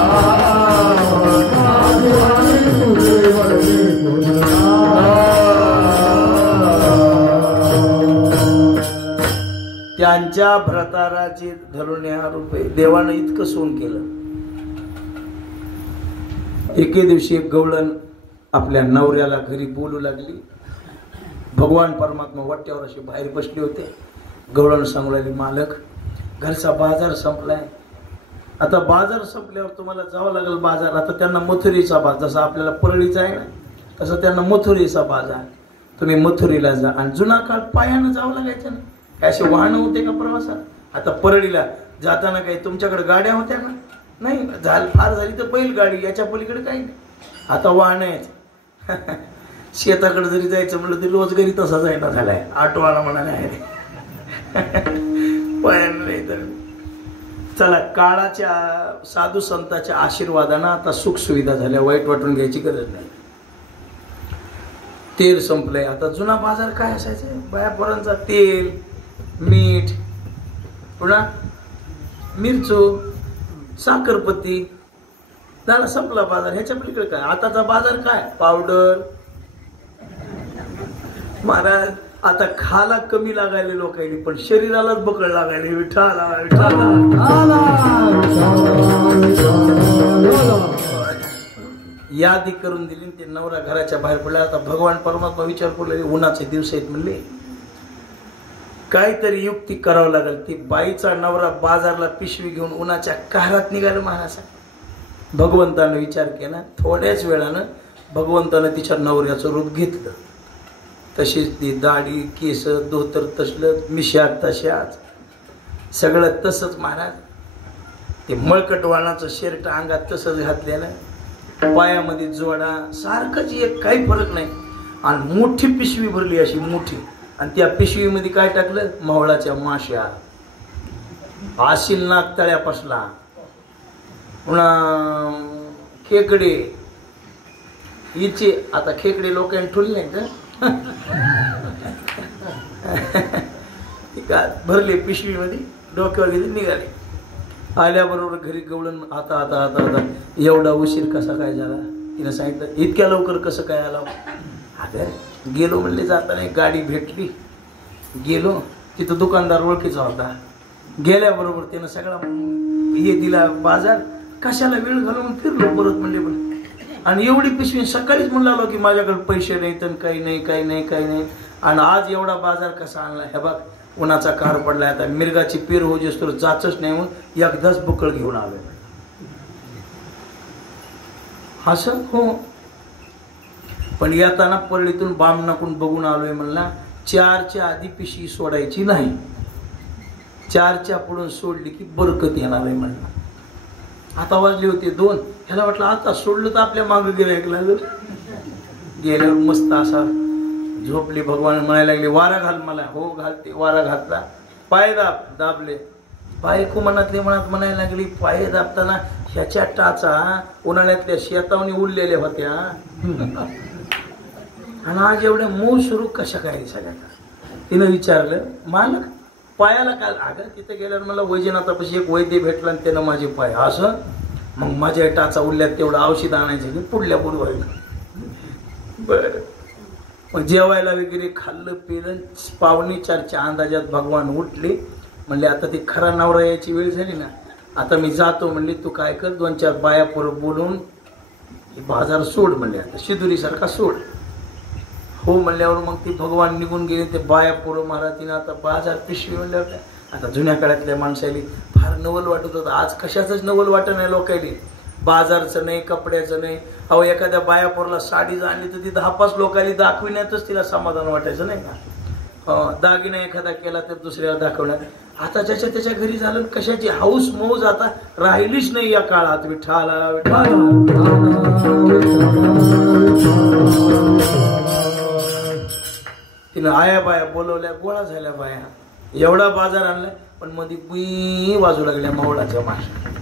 त्यांच्या भ्रताराची धरून या रूपे. देवानं इतकं सोन केलं. एके दिवशी एक गवळण आपल्या नवऱ्याला घरी बोलू लागली. भगवान परमात्मा वाट्यावर असे बाहेर बसले होते. गवळण सांगू लागली मालक घरचा बाजार संपलाय. आता बाजार संपल्यावर तुम्हाला जावं लागेल बाजार. आता त्यांना मथुरीचा बाजार जसा आपल्याला परळीचा आहे ना तसं त्यांना मथुरीचा बाजार. तुम्ही मथुरीला जा. आणि जुना काळ पायानं जावं लागायचं ना. काय असे वाहन होते का प्रवासात? आता परळीला जाताना काही तुमच्याकडे गाड्या होत्या का? नाही. फार झाली तर बैलगाडी, याच्या पलीकडे काही नाही. आता वाहन आहेत. शेताकडे जरी जायचं म्हटलं तरी रोज घरी तसाच आहे ना झालाय. आठवाना म्हणाले आहे पायानं नाही तर. चला काळाच्या साधू संतांच्या आशीर्वादानं आता सुख सुविधा झाल्या. वाईट वाटून घ्यायची गरज नाही. तेल संपलंय. आता जुना बाजार काय असायचं? बायापोरांचा तेल मीठ पुन्हा मिरचू, साखरपत्ती, झाला संपला बाजार. ह्याच्या पलीकडे काय? आताचा बाजार काय? पावडर. महाराज आता खाला कमी लागायला लोकांनी, पण शरीरालाच बकळ लागायला. विठाला विठाला यादी करून दिली. ते नवरा घराच्या बाहेर पडला. आता भगवान परमात्मा विचार पडले, उन्हाचे दिवस आहेत म्हणले, काहीतरी युक्ती करावं लागेल. ती बाईचा नवरा बाजारला पिशवी घेऊन उन्हाच्या कारात निघाला. महाराज भगवंतानं विचार केला. थोड्याच वेळानं भगवंतानं तिच्या नवऱ्याचं रूप घेतलं. तशीच ती दाढी, केस, धोतर तसलं, मिश्या तशाच, सगळं तसंच. महाराज ते मळकट वाणाचं शर्ट अंगात तसंच घातलेलं, पायामध्ये जोडा, सारखंच एक, काही फरक नाही. आणि मोठी पिशवी भरली अशी मोठी, आणि त्या पिशवीमध्ये काय टाकलं? मावळाच्या माश्या, आशील नाक तळ्यापासला, पुन्हा खेकडे. हिचे आता खेकडे लोकांनी ठुलले का भरले पिशवीमध्ये, डोक्यावर गेले, निघाले. आल्याबरोबर घरी गवळण, आता आता आता आता एवढा उशीर कसा काय झाला? तिने सांगितलं, इतक्या लवकर कसं काय आला? अगं गेलो म्हणले, जाताना गाडी भेटली, गेलो, तिथं दुकानदार ओळखीचा होता. गेल्याबरोबर त्यानं सगळा हे दिला बाजार, कशाला वेळ घालून फिरलो परत म्हणले. पण आणि एवढी पिशवी सकाळीच म्हणून आलो की माझ्याकडे पैसे नाहीत, काही नाही, काही नाही, काही नाही. आणि आज एवढा बाजार कसा आणला? हे बघ, उन्हाचा कार पडलाय, आता मिरगाची पेर हो जेस तर जाचच नाही म्हणून एकदाच बुकळ घेऊन आलोय. असं हो. पण येताना परळीतून बामणाकून बघून आलोय म्हणला, 4च्या आधी पिशवी सोडायची नाही, 4च्या पुढून सोडली की बरकत येणार आहे म्हणला. आता वाजले होते 2. ह्याला वाटलं आता सोडलं तर आपल्या मागं गिरायकला. गेल्यावर मस्त असा झोपली. भगवान म्हणायला लागले, वारा घाल मला. हो घालते. वारा घातला. पाय दाबले. बायको मनातले मनात म्हणायला लागली, पाय दाबताना ह्याच्या टाचा उन्हाळ्यातल्या शेतावणी उडलेल्या होत्या, आणि आज एवढ्या मऊ सुरू कशा काय सगळ्या? तिनं विचारलं, मालक पायाला काय? अगं तिथे गेल्यावर मला वैजनाथापाशी एक वैद्य भेटला आणि त्यानं माझे पाय असं, मग माझ्या टाचा उडल्यात, तेवढं औषध आणायचं की पुढल्या बुधवारी. बरं, मग जेवायला वगैरे खाल्लं पिलं. 4:45च्या अंदाजात भगवान उठले. म्हणले आता ती खरा नवरा यायची वेळ झाली ना, आता मी जातो. म्हणले तू काय कर, 2-4 बाया परत बोलून बाजार सोड म्हणले, आता शिदुरीसारखा सोड. हो म्हणल्यावर मग ती भगवान निघून गेले. ते बाया पोरं महाराजीनं आता बाजार पिशवी म्हणल्यावर आता जुन्या काळातल्या माणसाली फार नवल वाटत होतं. आज कशाचंच नवल वाटत नाही लोकांनी, बाजारचं नाही, कपड्याचं नाही. अहो एखाद्या बाया पोरला साडी आणली तर ती 10-5 लोकांनी दाखविण्यातच तिला समाधान वाटायचं नाही का? दागिना एखादा केला तर दुसऱ्याला दाखवण्यात. आता ज्याच्या त्याच्या घरी झालं, कशाची हाऊस मौज आता राहिलीच नाही या काळात. विठाला विठाला. तिनं आया बाया बोलवल्या, गोळा झाल्या बाया, एवढा बाजार आणलाय. पण मध्ये बुई वाजू लागल्या मावळाच्या माश्या.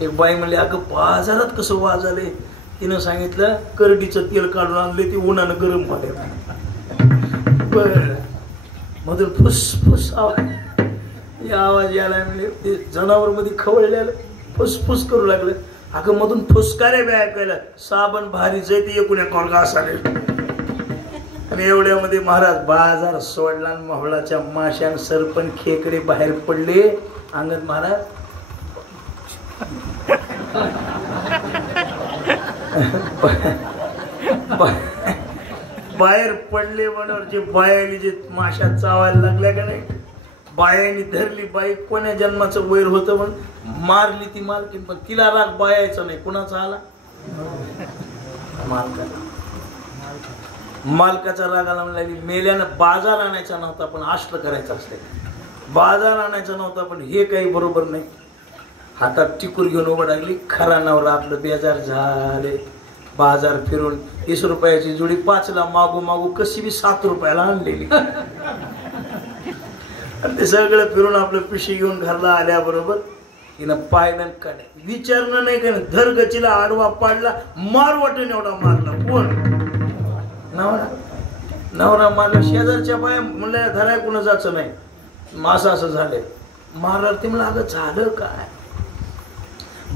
एक बाई म्हणली, अगं बाजारात कसं वाजले? तिनं सांगितलं, करडीचं तेल काढून आणले, ती उन्हानं गरम होते. बर, मधून फुसफुस आवाज, या आवाज यायला म्हणजे ते जनावर मध्ये खवळलेलं फुसफुस करू लागलं. अगं मधून फुसकारे बी ऐकायला, साबण भारीच आहे, ते एकूण एकावर घास आले. आणि एवढ्यामध्ये महाराज बाजार सोडला, मावळाच्या माश्या, सरपण, खेकडे बाहेर पडले. अंगद महाराज बाहेर पडले म्हणून जे बायानी जे माश्या चावायला लागल्या का नाही, बायानी धरली. बाई कोण्या जन्माचं वैर होतं म्हणून मारली ती मालकी. पण तिला राग बायाचा नाही, कुणाचा आला? मालकाचा राग आला. म्हणला मेल्यानं बाजार आणायचा नव्हता, पण आष्ट करायचं असते. बाजार आणायचा नव्हता, पण हे काही बरोबर नाही. हातात टिकूर घेऊन उभं लागली. खरा नवरा आपलं बेजार झाले. बाजार फिरून 30 रुपयाची जोडी 5ला मागू मागू कशी बी 7 रुपयाला आणलेली. आणि ते सगळं फिरून आपलं पिशी घेऊन घरला आल्याबरोबर तिनं पाहिलं, काढ विचारणं नाही का, धर गचीला आडवा पाडला, मार वाटून एवढा मारला. कोण? नवरा. नवरा मारला. शेजारच्या बाया म्हणल्या धराय कुणा जायचं नाही. असं झालंय. महाराज ते म्हणलं अगं झालं काय,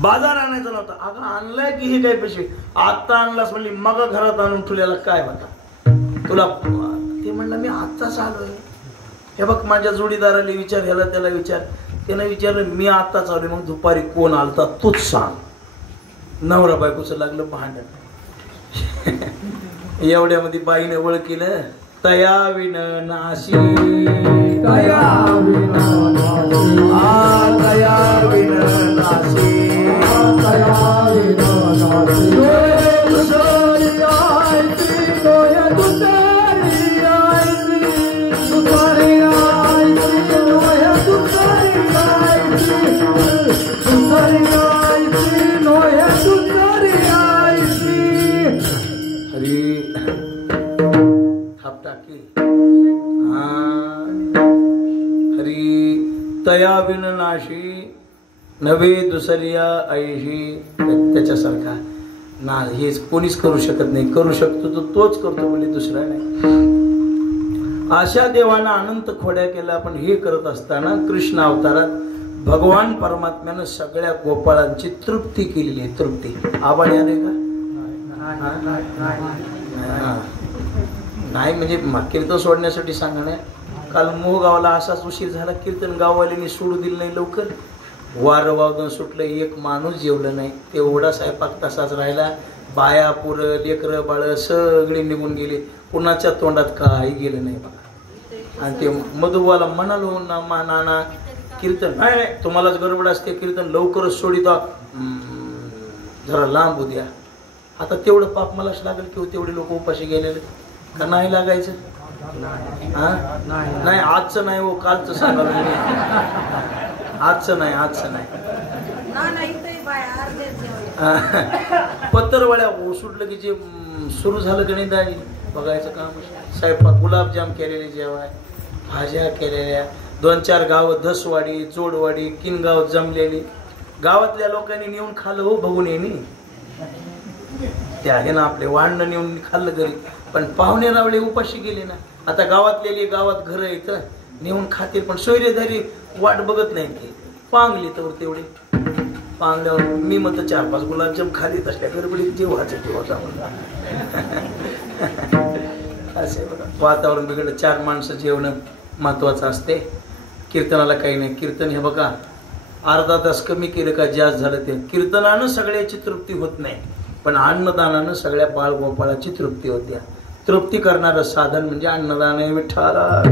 बाजार आणायचा नव्हता. अगं आणलाय की हे काय पैसे आता आणलास म्हणली, मग घरात आणून ठेवलेला काय होता तुला. ते म्हणलं मी आत्ताच आलोय. हे बघ माझ्या जोडीदाराला विचार, ह्याला त्याला विचार. त्यानं विचारलं मी आत्ताच आलोय. मग दुपारी कोण आलता तूच सांग. नवरा बायकोचं लागलं भांडण. एवढ्यामध्ये बाईने ओळखीलं, तया विन नाशी, तया विन नाशी, तया विन नाशी, तया विन नाशी. दुसरी आयती तोय दुसरी आयती, दुसरी आयती तोय दुसरी आयती, दुसरी आयती तोय दुसरी आयती. हरी टाकी हरी तया विन नाशी नवे दुसऱ्या ऐशी. त्याच्यासारखा ना हे कोणीच करू शकत नाही. करू शकतो तो तोच करतो, म्हणजे दुसरा नाही. अशा देवानं अनंत खोड्या केल्या. पण हे करत असताना कृष्ण अवतारात भगवान परमात्म्यानं सगळ्या गोपाळांची तृप्ती केलेली आहे. तृप्ती आबाळ आले का नाही, म्हणजे कीर्तन सोडण्यासाठी सांगणे. काल मोहगावला असाच उशीर झाला. कीर्तन गाववाल्यांनी सोडू दिलं नाही लवकर. वारं वावदन सुटलं, एक माणूस जेवलं नाही. ते ओढा स्वयंपाक तसाच राहिला. बाया पुरं लेकरं बाळ सगळे निघून गेले. कुणाच्या तोंडात काही गेलं नाही बघा. आणि ते मधुबाला म्हणालो ना नाना कीर्तन नाही, तुम्हालाच गडबड असते, कीर्तन लवकरच सोडिता, जरा लांब द्या. आता तेवढं पाप मलाच लागेल किंवा तेवढे लोक उपाशी गेलेले का नाही लागायचं. नाही आजचं नाही हो, कालचं सांगाल. आजचं नाही, आजचं नाही. पत्तरवाड्या सुटलं की जे सुरू झालं की नाही दाई बघायचं काम. स्वयंपाक गुलाबजाम केलेले जेवाय, भाज्या केलेल्या, 2-4 गावं धसवाडी, जोडवाडी, किनगाव जमलेली. गावातल्या लोकांनी नेऊन खाल्लं हो, बघून येणे ते आहे ना आपले वाढणं नेऊन खाल्लं घरी. पण पाहुणे रावळे उपाशी गेले ना. आता गावातलेली गावात घरं येतं नेऊन खाते, पण सोयरेधारी वाट बघत नाही. ते पांगली तर तेवढे पांगल्यावर मी मग 4-5 गुलाबजाम खाली असल्या गडबडीत जेवायचं तेव्हा असे बघा. वातावरण बिघडलं. 4 माणसं जेवणं महत्वाचं असते. कीर्तनाला काही नाही. कीर्तन हे बघा अर्धा तास कमी केलं का जास्त झालं. ते कीर्तनानं सगळ्याची तृप्ती होत नाही, पण अन्नदानानं सगळ्या बाळ गोपाळाची तृप्ती होत्या. तृप्ती करणारं साधन म्हणजे अन्नदान आहे. विठ्ठला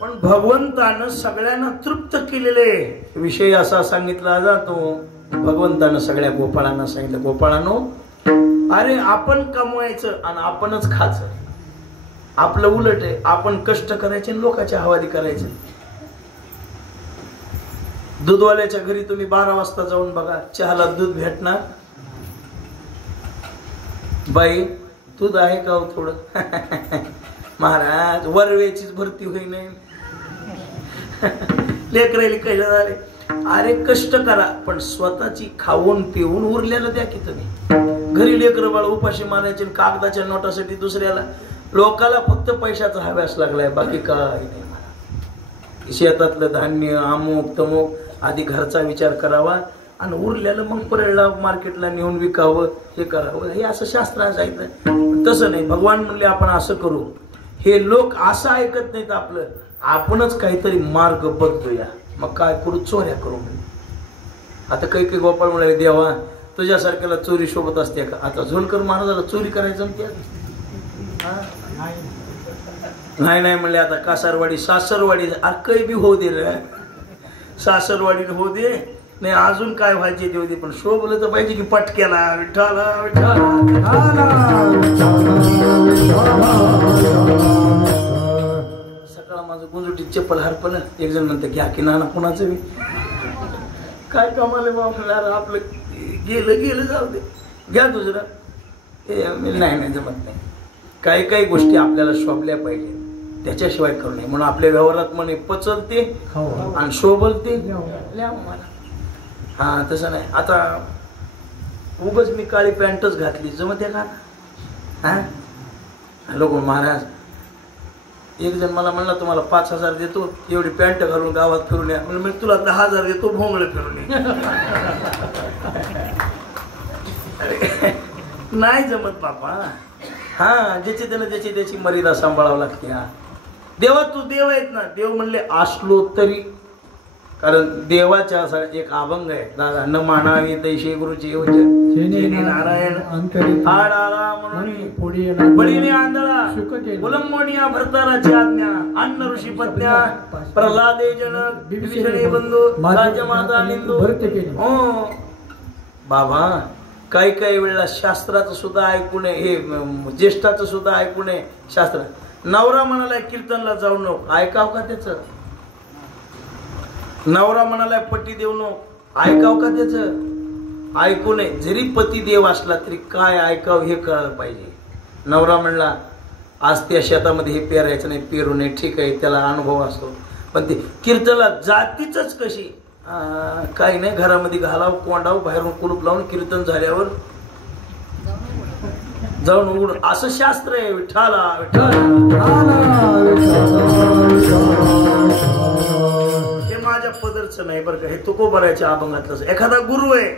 पण भगवंतानं सगळ्यांना तृप्त केलेले विषय असा सांगितला जातो. भगवंतानं सगळ्या गोपाळांना सांगितलं, गोपाळांनो अरे आपण कमवायचं आणि आपणच खायचं. आपलं उलट आहे. आपण कष्ट करायचे आणि लोकांच्या हवाली करायचे. दूधवाल्याच्या घरी तुम्ही 12 वाजता जाऊन बघा, चहाला दूध भेटणार. बाई दूध आहे का हो थोडं. महाराज वरवेचीच भरती होई नाही. लेकरायला कळलं झाले. अरे कष्ट करा पण स्वतःची खाऊन पिऊन उरलेलं द्या की तुम्ही. घरी लेकरं बाळ उपाशी मारायचे कागदाच्या नोटासाठी दुसऱ्याला. लोकाला फक्त पैशाचा हव्यास लागलाय, बाकी काय नाही. शेतातलं धान्य अमुक तमुक आधी घरचा विचार करावा आणि उरलेलं मग परळला मार्केटला नेऊन विकावं, हे करावं. हे असं शास्त्रात सांगितलं. तसं नाही. भगवान म्हणले आपण असं करू. हे लोक असं ऐकत नाहीत आपलं. आपणच काहीतरी मार्ग बदलूया. मग काय करू, चोऱ्या करू. आता काही काही गोपाळ म्हणाले देवा तुझ्यासारख्याला चोरी शोभत असते का. आता झोलकर महाराजाला चोरी करायचं नाही नाही म्हणले. आता कासारवाडी सासरवाडी काही बी होऊ दे रे. सासरवाडी होऊ दे नाही, अजून काय व्हायचे देऊ दे, पण शोभलं तर पाहिजे की पटक्याला. विठ्ठला सकाळ माझं गुंजुटी चप्पल हरपलं. एक जण म्हणतं घ्या की नाना कोणाचं मी काय कमाले बाबा. आपलं गेलं जाऊ दे, घ्या दुसरं. हे नाही जमत नाही. काही काही गोष्टी आपल्याला शोभल्या पाहिजे, त्याच्याशिवाय करू नये. म्हणून आपल्या व्यवहारात म्हणे पचलते आणि शोभलते. हा तसं नाही. आता उगच मी काळी पॅन्टच घातली जमते का. हा लोक महाराज एक जण मला म्हणला तुम्हाला 5,000 देतो एवढी पॅन्ट घालून गावात फिरून या. म्हणलं मी तुला 10,000 देतो भोंगळे फिरून ये. अरे, नाही जमत बापा. हा ज्याची त्यानं त्याची मर्यादा सांभाळावं लागते. हा देवा तू देव आहेत ना. देव म्हणले असलो तरी, कारण देवाच्या असा एक अभंग आहे दादा, न मानावी दैशे गुरुची नारायण हाड आला म्हणून बळीने आंधळा उलंबोनिया भरताराची आज्ञा अन्न ऋषी पत्न्या प्रल्हादे जनक विभीषणे बंधू राजमाता निंदू. हो बाबा काही वेळेला शास्त्राचं सुद्धा ऐकू नये, हे ज्येष्ठाचं सुद्धा ऐकू नये. शास्त्र नवरा म्हणाला कीर्तनला जाऊ नको, ऐकाव का त्याच? नवरा म्हणाला पट्टी देऊ नको, ऐकाव का त्याच? ऐकू नये. जरी पती देव असला तरी काय ऐकाव हे कळलं पाहिजे. नवरा म्हणला आज त्या शेतामध्ये हे पेरायचं नाही, पेरू नये, ठीक आहे, त्याला अनुभव असतो. पण ते कीर्तनला जातीच कशी? काही नाही, घरामध्ये घालाव कोंडाव, बाहेरून कुलूप लावून कीर्तन झाल्यावर जाऊन उघड, असं शास्त्र आहे. विठ्ठला हे माझ्या पदरचं नाही बरं का, हे तुकोबाराच्या अभंगातलं. एखादा गुरु आहे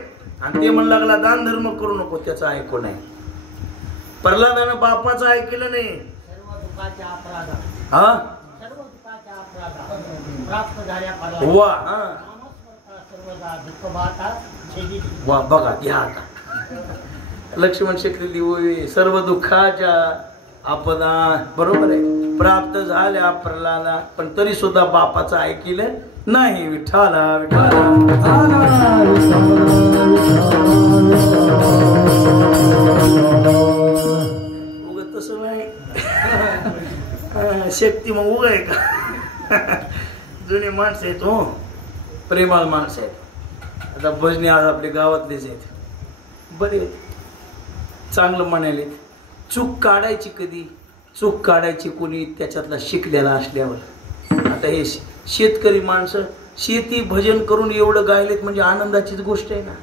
आणि ते म्हणू लागला दान धर्म करू नको, त्याचं ऐकू नाही. प्रल्हादानं बापाचं ऐकलं नाही. हा वा वा बघा घ्या आता. लक्ष्मण शेकरी देऊ सर्व दुःखाच्या आपदा बरोबर आहे प्राप्त झाल्या प्रल्हादा, पण तरी सुद्धा बापाचं ऐकलं नाही. विठ्ठला विठ्ठला उगत तसं नाही. शक्ती मग उग आहे का? जुने माणसं आहेत हो, प्रेमाळ माणसं आहेत. आता भजनी आज आपल्या गावातलेच आहेत, बरे आहेत, चांगलं म्हणाले. चूक काढायची कधी? चूक काढायची कोणी त्याच्यातला शिकलेला असल्यावर. आता हे शेतकरी माणसं शेती भजन करून एवढं गायलेत म्हणजे आनंदाचीच गोष्ट आहे ना.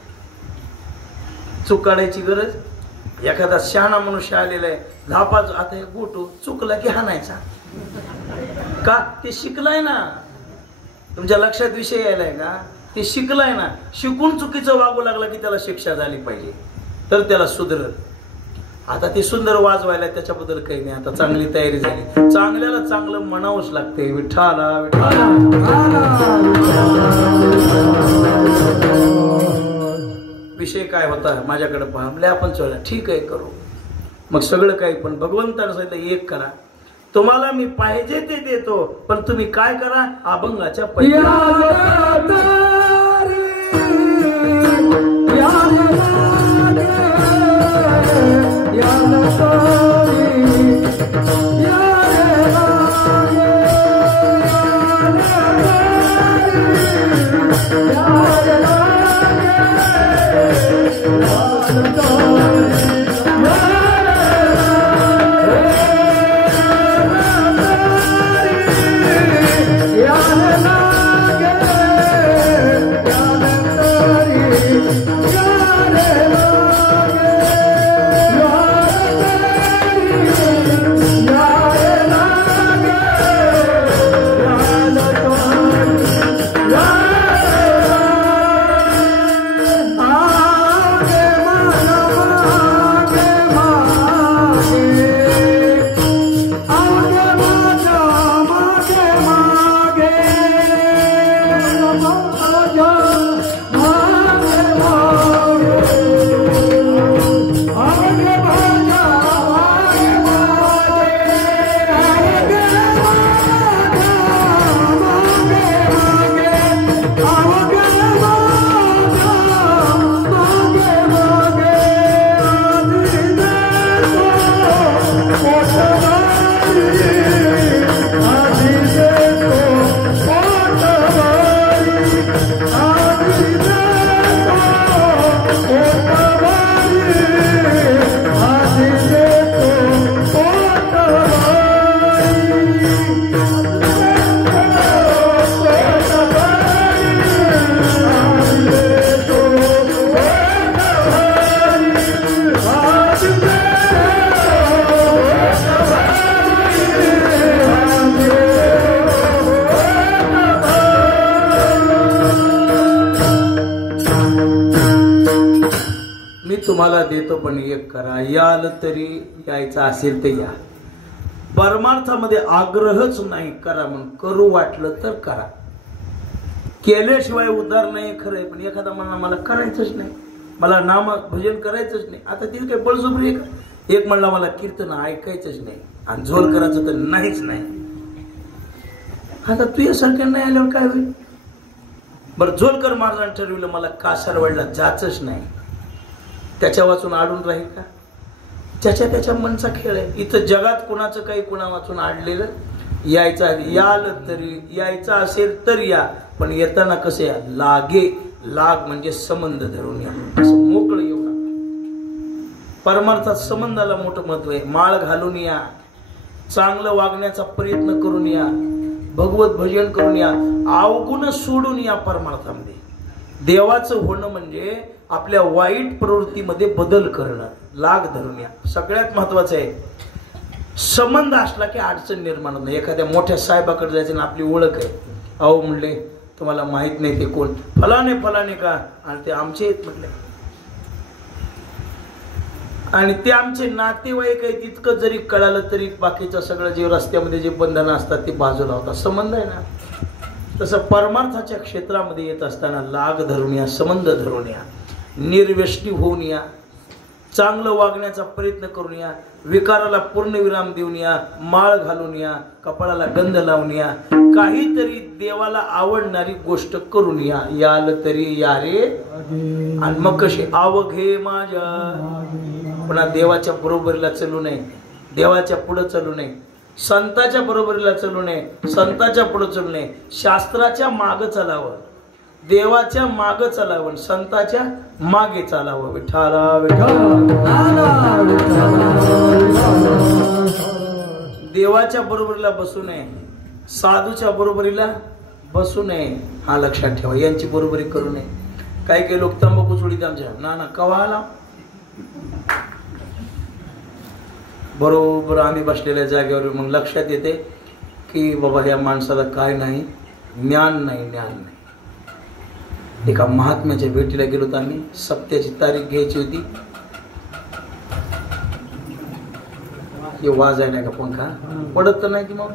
चूक काढायची गरज? एखादा शहाणा मनुष्य आलेला आहे, धापाच आता हे गोटो चुकला की हाणायचा का? ते शिकलाय ना. तुमच्या लक्षात विषय यायलाय का? ते शिकलाय ना. शिकून चुकीचं वागू लागला की त्याला शिक्षा झाली पाहिजे, तर त्याला सुधरत. आता ते सुंदर वाजवायला त्याच्याबद्दल काही नाही. आता चांगली तयारी झाली, चांगल्याला चांगलं म्हणावंच लागते. विठ्ठला विठ्ठला विषय काय होता माझ्याकडे पाहले आपण, चला ठीक आहे करू मग सगळं काही. पण भगवंतानं सांगितलं एक करा, तुम्हाला मी पाहिजे ते देतो, पण तुम्ही काय करा? अभंगाच्या तुम्हाला देतो पण एक करा, याल तरी यायचं असेल तर या. परमार्थामध्ये आग्रहच नाही, करा म्हणून करू वाटलं तर करा. केल्याशिवाय उद्धार नाही खरंय. पण एखादा म्हणा मला करायचंच नाही, मला नाम भजन करायचंच नाही, आता तिथे काही बळजबरी आहे का? एक म्हणला मला कीर्तन ऐकायचंच नाही आणि झोल करायचं तर नाहीच नाही. आता तुझ्यासारख्या नाही आल्यावर काय होईल? बरं, झोलकर महाराजांनी ठरविलं मला कासारवाडला जायचंच नाही, त्याच्या वाचून आडून राहील का? ज्याच्या त्याच्या मनचा खेळ आहे. इथं जगात कुणाचं काही कुणा वाचून आडलेलं यायचं आहे. याल तरी यायचं असेल तर या, पण येताना कसं या? लागे. लाग म्हणजे संबंध धरून या, असं मोकळं येऊ नका. परमार्थात संबंधाला मोठं महत्व आहे. माळ घालून या, चांगलं वागण्याचा प्रयत्न करून या, भगवत भजन करून या, अवगुण सोडून या. परमार्थामध्ये देवाचं होणं म्हणजे आपल्या वाईट प्रवृत्तीमध्ये बदल करणं. लाग धरून या. सगळ्यात महत्वाचं आहे, संबंध असला की अडचण निर्माण होत नाही. एखाद्या मोठ्या साहेबाकडे जायचं ना, आपली ओळख आहे, अहो म्हणले तुम्हाला माहित नाही ते कोण? फलाने फलाने का? आणि ते आमचे आहेत म्हटले, आणि ते आमचे नातेवाईक आहेत. इतकं जरी कळालं तरी बाकीचं सगळं जे रस्त्यामध्ये जे बंधनं असतात ते बाजूला होतात. संबंध आहे ना. तसं परमार्थाच्या क्षेत्रामध्ये येत असताना लाग धरून या, संबंध धरून या, निर्व्यसनी होऊन या, चांगलं वागण्याचा प्रयत्न करून या, विकाराला पूर्ण विराम देऊन या, माळ घालून या, कपाळाला गंध लावून या, काहीतरी देवाला आवडणारी गोष्ट करून या. याल तरी या रे. आणि मग कशी? अवघे माझ्या. पुन्हा देवाच्या बरोबरीला चालू नये, देवाच्या पुढे चालू नये, संताच्या बरोबरीला चालू नये, संताच्या पुढे चालू नये, शास्त्राच्या मागे चालावं, देवाच्या मागे चालावं, संताच्या मागे चालावं. विठाला विठाला. देवाच्या बरोबरीला बसू नये, साधूच्या बरोबरीला बसू नये. हा लक्षात ठेवा. यांची बरोबरी करू नये. काही काही लोक तंबाखू सोडीत आमच्या ना कवाला. बरोबर आम्ही बसलेल्या जागेवर मग लक्षात येते की बाबा ह्या माणसाला काय नाही, ज्ञान नाही, ज्ञान नाही. एका महात्म्याच्या भेटीला गेलो तर आम्ही, सप्त्याची तारीख घ्यायची होती. हे वाजाय नाही का पंखा? पडत तर नाही की मग?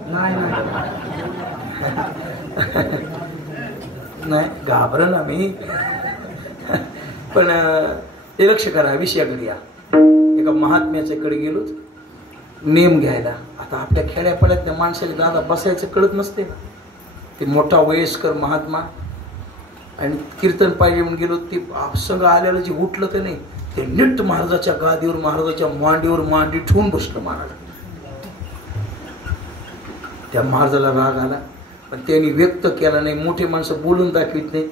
नाही घाबरण आम्ही. पण हे लक्ष करा, विषयाकडे या. एका महात्म्याच्याकडे गेलोच नेम घ्यायला. आता आपल्या खेड्यापाड्यातल्या माणसाला दादा बसायचं कळत नसते ना. ते मोठा वयस्कर महात्मा आणि कीर्तन पाहिजे म्हणून गेलो. ते संघ आल्याला जे उठलं तर नाही, ते नीट महाराजाच्या गादीवर, महाराजाच्या मांडीवर मांडी ठेवून बसलं महाराज. त्या महाराजाला राग आला, पण त्यांनी व्यक्त केला नाही. मोठे माणसं बोलून दाखवित नाही.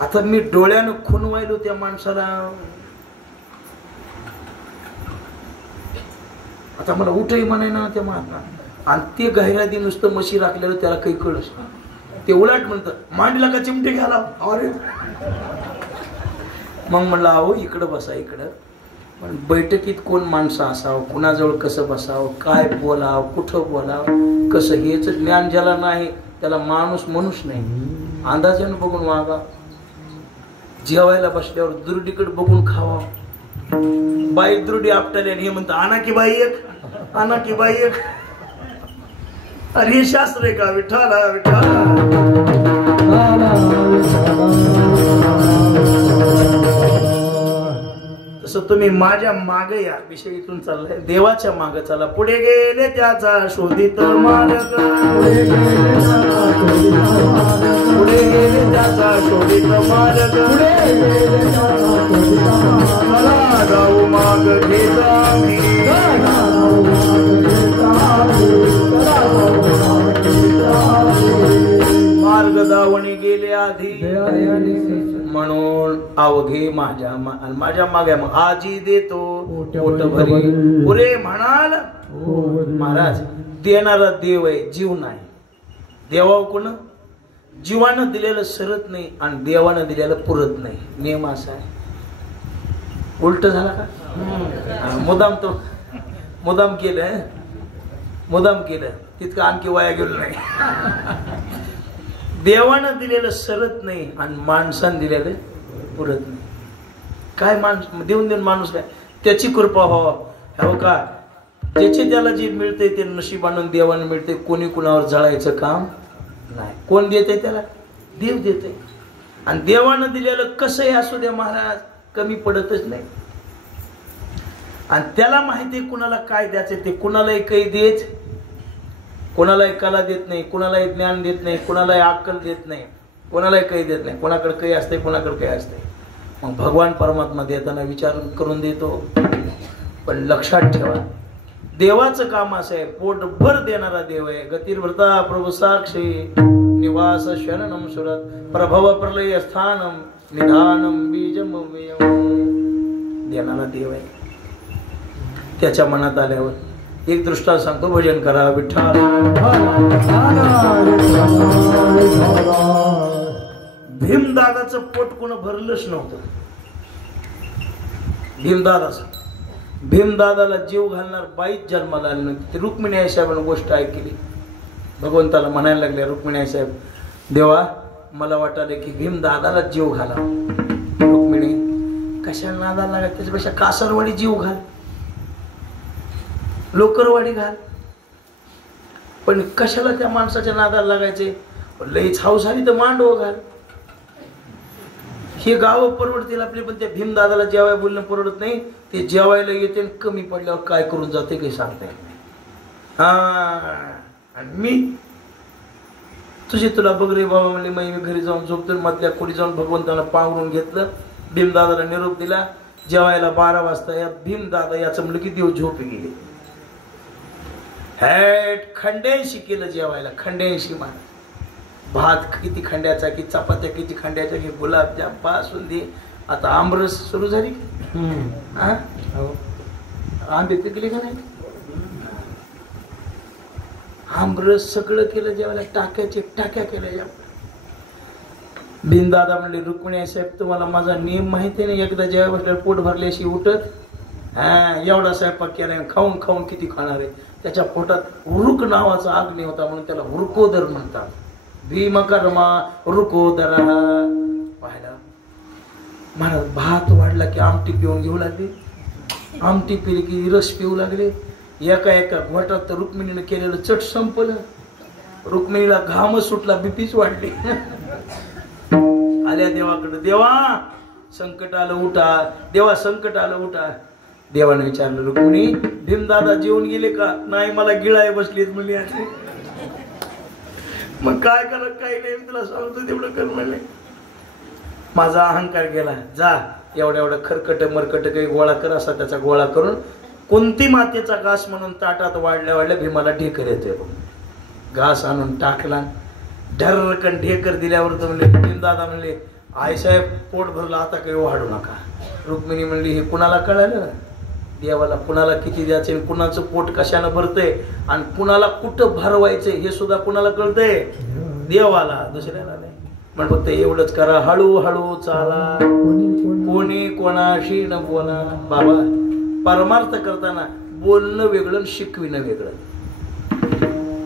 आता मी डोळ्यानं खुणवायलो त्या माणसाला. आता मला उठही म्हणाय ना त्या महात्मा. आणि ते गहिरादी नुसतं मशी राखलेलं, त्याला काही कळच. ते उलट म्हणतं, मांडीला का चिमटे घ्याला? अरे मग म्हणलं अहो इकडं बसा, इकडं. पण बैठकीत कोण माणसं असावं, कुणाजवळ कसं बसावं, काय बोलावं, कुठं बोलावं, कसं, हेच ज्ञान ज्याला नाही त्याला माणूस मनुष्य नाही. अंदाजानं बघून वागा. जेवायला बसल्यावर दुर्डीकडे बघून खावा. बाई दुर्डी आपटाली आणि हे म्हणतं आणा की बाई एक, आणा की बाई एक. अरे हे शास्त्र आहे का? विठाला विठाला. तसं तुम्ही माझ्या मागे या. विषय इथून चाललाय, देवाच्या मागे चला. पुढे गेले त्याचा शोधित मार्ग, पुढे गेले त्याचा शोधित मार्ग, चला गाऊ माग घेता मार्ग दावणी गेले आधी, म्हणून अवघे माझ्या माझ्या मागे आजी देतो पोट भरी. पुरे म्हणाल महाराज, देणारा देव आहे, जीव नाही. देवा कोण? जीवानं दिलेलं सरत नाही आणि देवानं दिलेलं पुरत नाही. नियम असा आहे. उलट झाला का? मुदाम तो मुदाम केलं, मुदाम केलं, तितकं आणखी वाया गेलो नाही. देवानं दिलेलं सरत नाही आणि माणसानं दिलेलं पुरत नाही. काय माणूस देऊन देऊन माणूस काय त्याची कृपा व्हावा हो का. ज्याचे त्याला जे मिळते ते नशीब आणून देवाने मिळते. कोणी कुणावर जळायचं काम नाही. कोण देते त्याला? देव देते. आणि देवानं दिलेलं कसंही असू द्या महाराज कमी पडतच नाही. आणि त्याला माहिती कुणाला काय द्यायचं ते. कुणालाही काही देत, कोणालाही कला देत नाही, कुणालाही ज्ञान देत नाही, कुणालाही अक्कल देत नाही, कोणालाही काही देत नाही. कोणाकडे काही असते, कोणाकडे काही असते. मग भगवान परमात्मा देताना विचार करून देतो. पण लक्षात ठेवा देवाचं काम असं आहे पोटभर देणारा देव आहे. गतिर्भृता प्रभू साक्षी निवास शरणम सुरत प्रभव प्रलय स्थानम निधानम बीजम देणारा देव आहे. त्याच्या मनात आल्यावर एक दृष्टांत सांगतो. भजन करा विठ्ठल. भीमदादाचं पोट कोण भरलंच नव्हतं. भीमदादाला जीव घालणार बाईच जन्माला आली नव्हती. ती रुक्मिणी आई साहेबांनी गोष्ट ऐकली. भगवंताला म्हणायला लागल्या रुक्मिणी आई साहेब देवा मला वाटलं की भीमदादाला जीव घाला. रुक्मिणी कशाला नादाला लागा, त्याच्यापेक्षा कासरवाडी जीव घाल, लोकरवाडी घाल. पण कशाला त्या माणसाच्या नादाला लागायचे. लईच हाऊस आली तर मांडव घाल. हे गाव परवडतील आपले. पण त्या भीमदादाला जेवाय बोलणं परवडत नाही. ते जेवायला येते कमी पडल्यावर काय करून जाते काही सांगता येत नाही. आणि मी तुझे तुला बघ रे बाबा म्हणले. मी घरी जाऊन झोपतो. मधल्या खोली जाऊन भगवंताला पांघरून घेतलं. भीमदादाला निरोप दिला. जेवायला 12 वाजता या भीमदादा याचं म्हणलं की देव झोपी गेले. हॅट खंड्यांशी केलं जेवायला. खंड्यांशी मान भात किती खंड्याचा, की चपात्या किती खंड्याच्या, की गुलाबजाम बासुंदी. आता आमरस सुरू झाली. आंबे पिकले का नाही. आमरस सगळं केलं जेवायला. टाक्या केल्या. भीमदादा म्हणले रुक्मिणी साहेब तुम्हाला माझा नियम माहिती नाही. एकदा जेव्हा बसल्यावर पोट भरल्याशी उठत. एवढा स्वयंपाक केला खाऊन खाऊन किती खाणार आहे. त्याच्या पोटात उरुक नावाचा अग्नी होता म्हणून त्याला उरुकोदर म्हणतात. भीमकर्मा रुकोदरा. पाहिला महाराज भात वाढला की आमटी पिऊन घेऊ लागले. आमटी पिली की रस पिऊ लागले. एका घोटात तर रुक्मिणीने केलेलं चट संपलं. रुक्मिणीला घाम सुटला, बीपीच वाढली. आल्या देवाकडे. देवा संकट आलं उठा. देवा संकट आलं उठा. देवाने विचारलं रुक्मिणी भीमदादा जेवून गेले का. नाही मला गिळाय बसलीत म्हणली. मग काय करा काही नाही तुला सांगतो तेवढं कर म्हणले. माझा अहंकार गेला. जा एवढं खरकट मरकट काही गोळा कर. असा त्याचा गोळा करून कोणती मातेचा घास म्हणून ताटात वाढल्या भीमाला ढेकर येते. घास आणून टाकला. ढरकन ढेकर दिल्यावर तर म्हणले भीमदादा म्हणले आई साहेब पोट भरलं आता काही वाढू नका. रुक्मिणी म्हणली हे कुणाला कळालं. देवाला कुणाला किती द्यायचे, कुणाचं पोट कशानं भरतंय आणि कुणाला कुठं भरवायचंय हे सुद्धा कुणाला कळतंय. देवाला, दुसऱ्याला नाही. पण फक्त एवढंच करा हळूहळू चाला. कोणी कोणाशी न बोला. बाबा परमार्थ करताना बोलणं वेगळं शिकविणं वेगळं.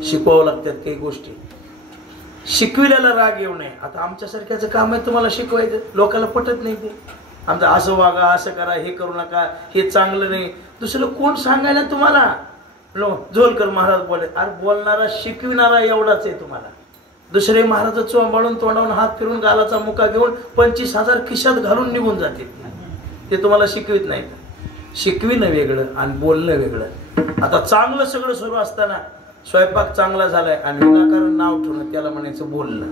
शिकवावं लागतात काही गोष्टी. शिकविल्याला राग येऊ नये. आता आमच्यासारख्याचं काम आहे तुम्हाला शिकवायचं. लोकांना पटत नाही ते. आमचं असं वागा, असं करा, हे करू नका, हे चांगलं नाही. दुसरं कोण सांगायला तुम्हाला. झोलकर महाराज बोले. अरे बोलणारा शिकविणारा एवढाच आहे तुम्हाला. दुसरे महाराज चोंबाळून तोंडावून हात फिरून गालाचा मुका घेऊन 25,000 खिशात घालून निघून जाते. ते तुम्हाला शिकवित नाही. शिकविणं वेगळं आणि बोलणं वेगळं. आता चांगलं सगळं सुरू असताना स्वयंपाक चांगला झालाय आणि विनाकारण नाव ठेवणं त्याला म्हणायचं बोलणं.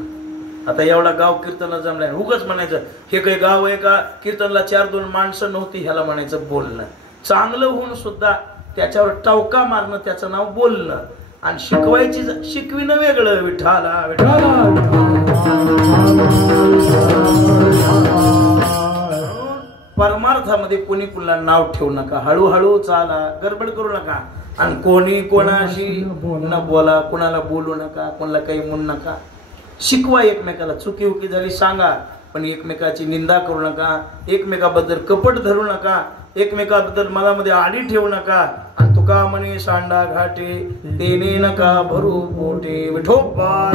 आता एवढा गाव कीर्तनला जमलाय उगाच म्हणायचं हे काही गाव आहे का. कीर्तनला 4-2 माणसं नव्हती ह्याला म्हणायचं बोलणं. चांगलं होऊन सुद्धा त्याच्यावर टवका मारणं त्याचं नाव बोलणं. आणि शिकविणं वेगळं. विठ्ठला परमार्थामध्ये कोणी कुणाला नाव ठेवू नका. हळूहळू चाला. गडबड करू नका. आणि कोणी कोणाशी न बोला. कोणाला बोलू नका. कोणाला काही म्हणू नका. शिकवा एकमेकाला. चुकी झाली सांगा. पण एकमेकाची निंदा करू नका. एकमेकाबद्दल कपट धरू नका. एकमेकाबद्दल मनामध्ये आडी ठेवू नका. आणि तुका म्हणे सांडा घाटे देणे नका भरू पोटे. विठोबा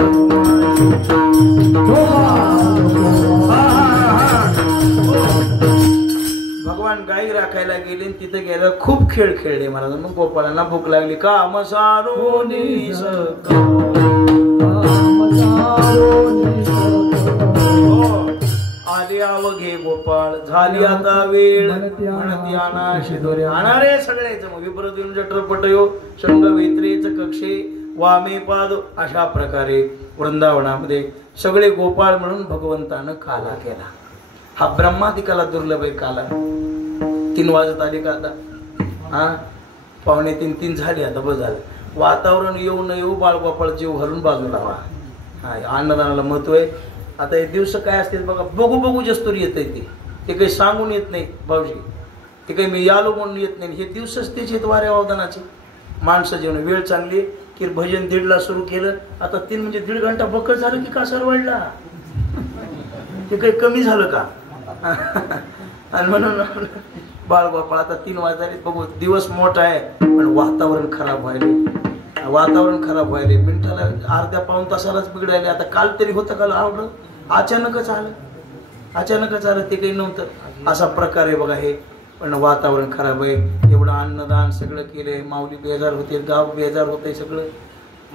भगवान गाई राखायला गेले आणि तिथे गेलं खूप खेळ खेळले महाराज. मग गोपाळांना भूक लागली. काम सारोनी आले अवघे गोपाळ झाली आता वेळ म्हणती आणा शिदोरे आणा सगळ्याच. मग विप्रतिम जठरपटयो शंग वेत्रेच कक्षे वामे पाद अशा प्रकारे वृंदावनामध्ये सगळे गोपाळ म्हणून भगवंतानं काला केला. हा ब्रह्मादिकाला दुर्लभ आहे काला. 3 वाजत आले का आता? हा 2:45 झाली आता. बस झालं. वातावरण येऊ न येऊ बाळगोपाळ जीव घालून बाजूला व्हा. हा अन्नदानाला महत्व आहे. आता हे दिवस काय असते बघा, बघू बघू जस्तोरी येत आहे ते काही सांगून येत नाही भाऊजी. ते काही मी यालो म्हणून येत नाही. हे दिवसच तेच येत वाऱ्या वादनाचे. माणसं जेवण वेळ चांगली की भजन 1:30ला सुरू केलं. आता 3 म्हणजे 1.5 घंटा बकळ झालं की कासर वाढला. ते काही कमी झालं का? आणि म्हणून बाळगोपाळ आता 3 वाजले. बघू दिवस मोठा आहे पण वातावरण खराब व्हायले. वातावरण खराब व्हायले. मिनिटाला अर्ध्या पाऊण तासालाच बिघडायले. आता काल तरी होतं काल आवडलं, अचानकच आलं. ते काही नव्हतं. असा प्रकार आहे बघा हे. पण वातावरण खराब आहे. एवढं अन्नदान सगळं केलंय. माऊली बेजार होते, गाव बेजार होते. सगळं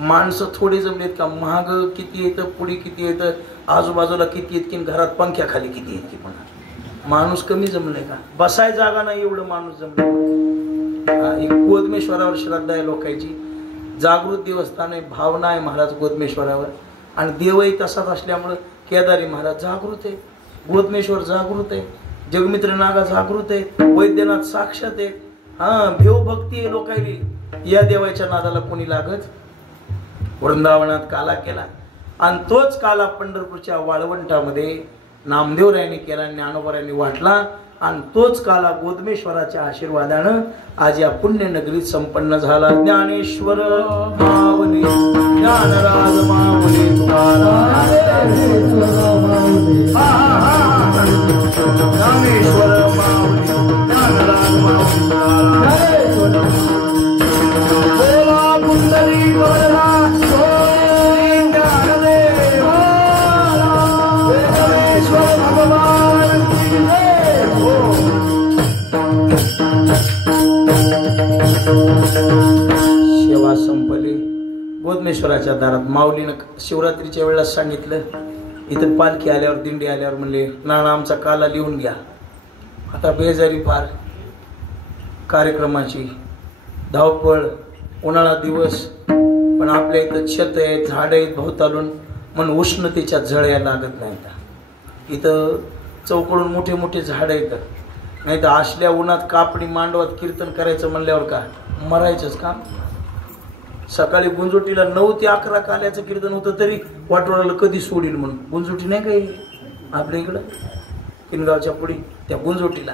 माणसं थोडे जमलेत का? महाग किती येतं, पुढे किती येतं, आजूबाजूला किती येत की घरात पंख्याखाली किती येत की. पण माणूस कमी जमलाय का? बसाय जागा नाही एवढं माणूस जमलाय. गोदमेश्वरावर श्रद्धा आहे लोकांची. जागृत देवस्थान आहे. भावना आहे महाराज गोदमेश्वरावर. आणि देवही तसाच असल्यामुळं केदारी महाराज जागृत आहे. गोदमेश्वर जागृत आहे. जगमित्र नागा जागृत आहे. वैद्यनाथ साक्षात आहे. हा भेव भक्ती आहे लोकांनी. या देवाच्या नादाला कोणी लागत. वृंदावनात काला केला आणि तोच काला पंढरपूरच्या वाळवंटामध्ये नामदेवरायांनी केला, ज्ञानोबारायांनी वाटला. आणि तोच काला गोदमेश्वराच्या आशीर्वादानं आज या पुण्यनगरीत संपन्न झाला. ज्ञानेश्वर माऊली ज्ञानराज माऊली ज्ञानेश्वर माऊली ज्ञानराज सेवा संपली. गोदमेश्वराच्या दारात माऊलीनं शिवरात्रीच्या वेळेला सांगितलं, इथं पालखी आल्यावर दिंडी आल्यावर म्हणले नाना आमचा काला लिहून घ्या. आता बेजारी फार कार्यक्रमाची धावपळ, उन्हाळा दिवस, पण आपल्या इथं छत आहे, झाड आहेत भोवतालून, म्हणून उष्णतेच्या झळ्या लागत नाहीत. इथं चौकडून मोठे मोठे झाड आहेत. नाही तर असल्या उन्हात कापडी मांडवात कीर्तन करायचं म्हणल्यावर का मरायचंच काम. सकाळी गुंजोटीला 9 ते 11 काल्याचं कीर्तन होतं तरी वाटोळाला कधी सोडील म्हणून. गुंजोटी नाही काही आपल्या इकडं किनगावच्या पुढे त्या गुंजोटीला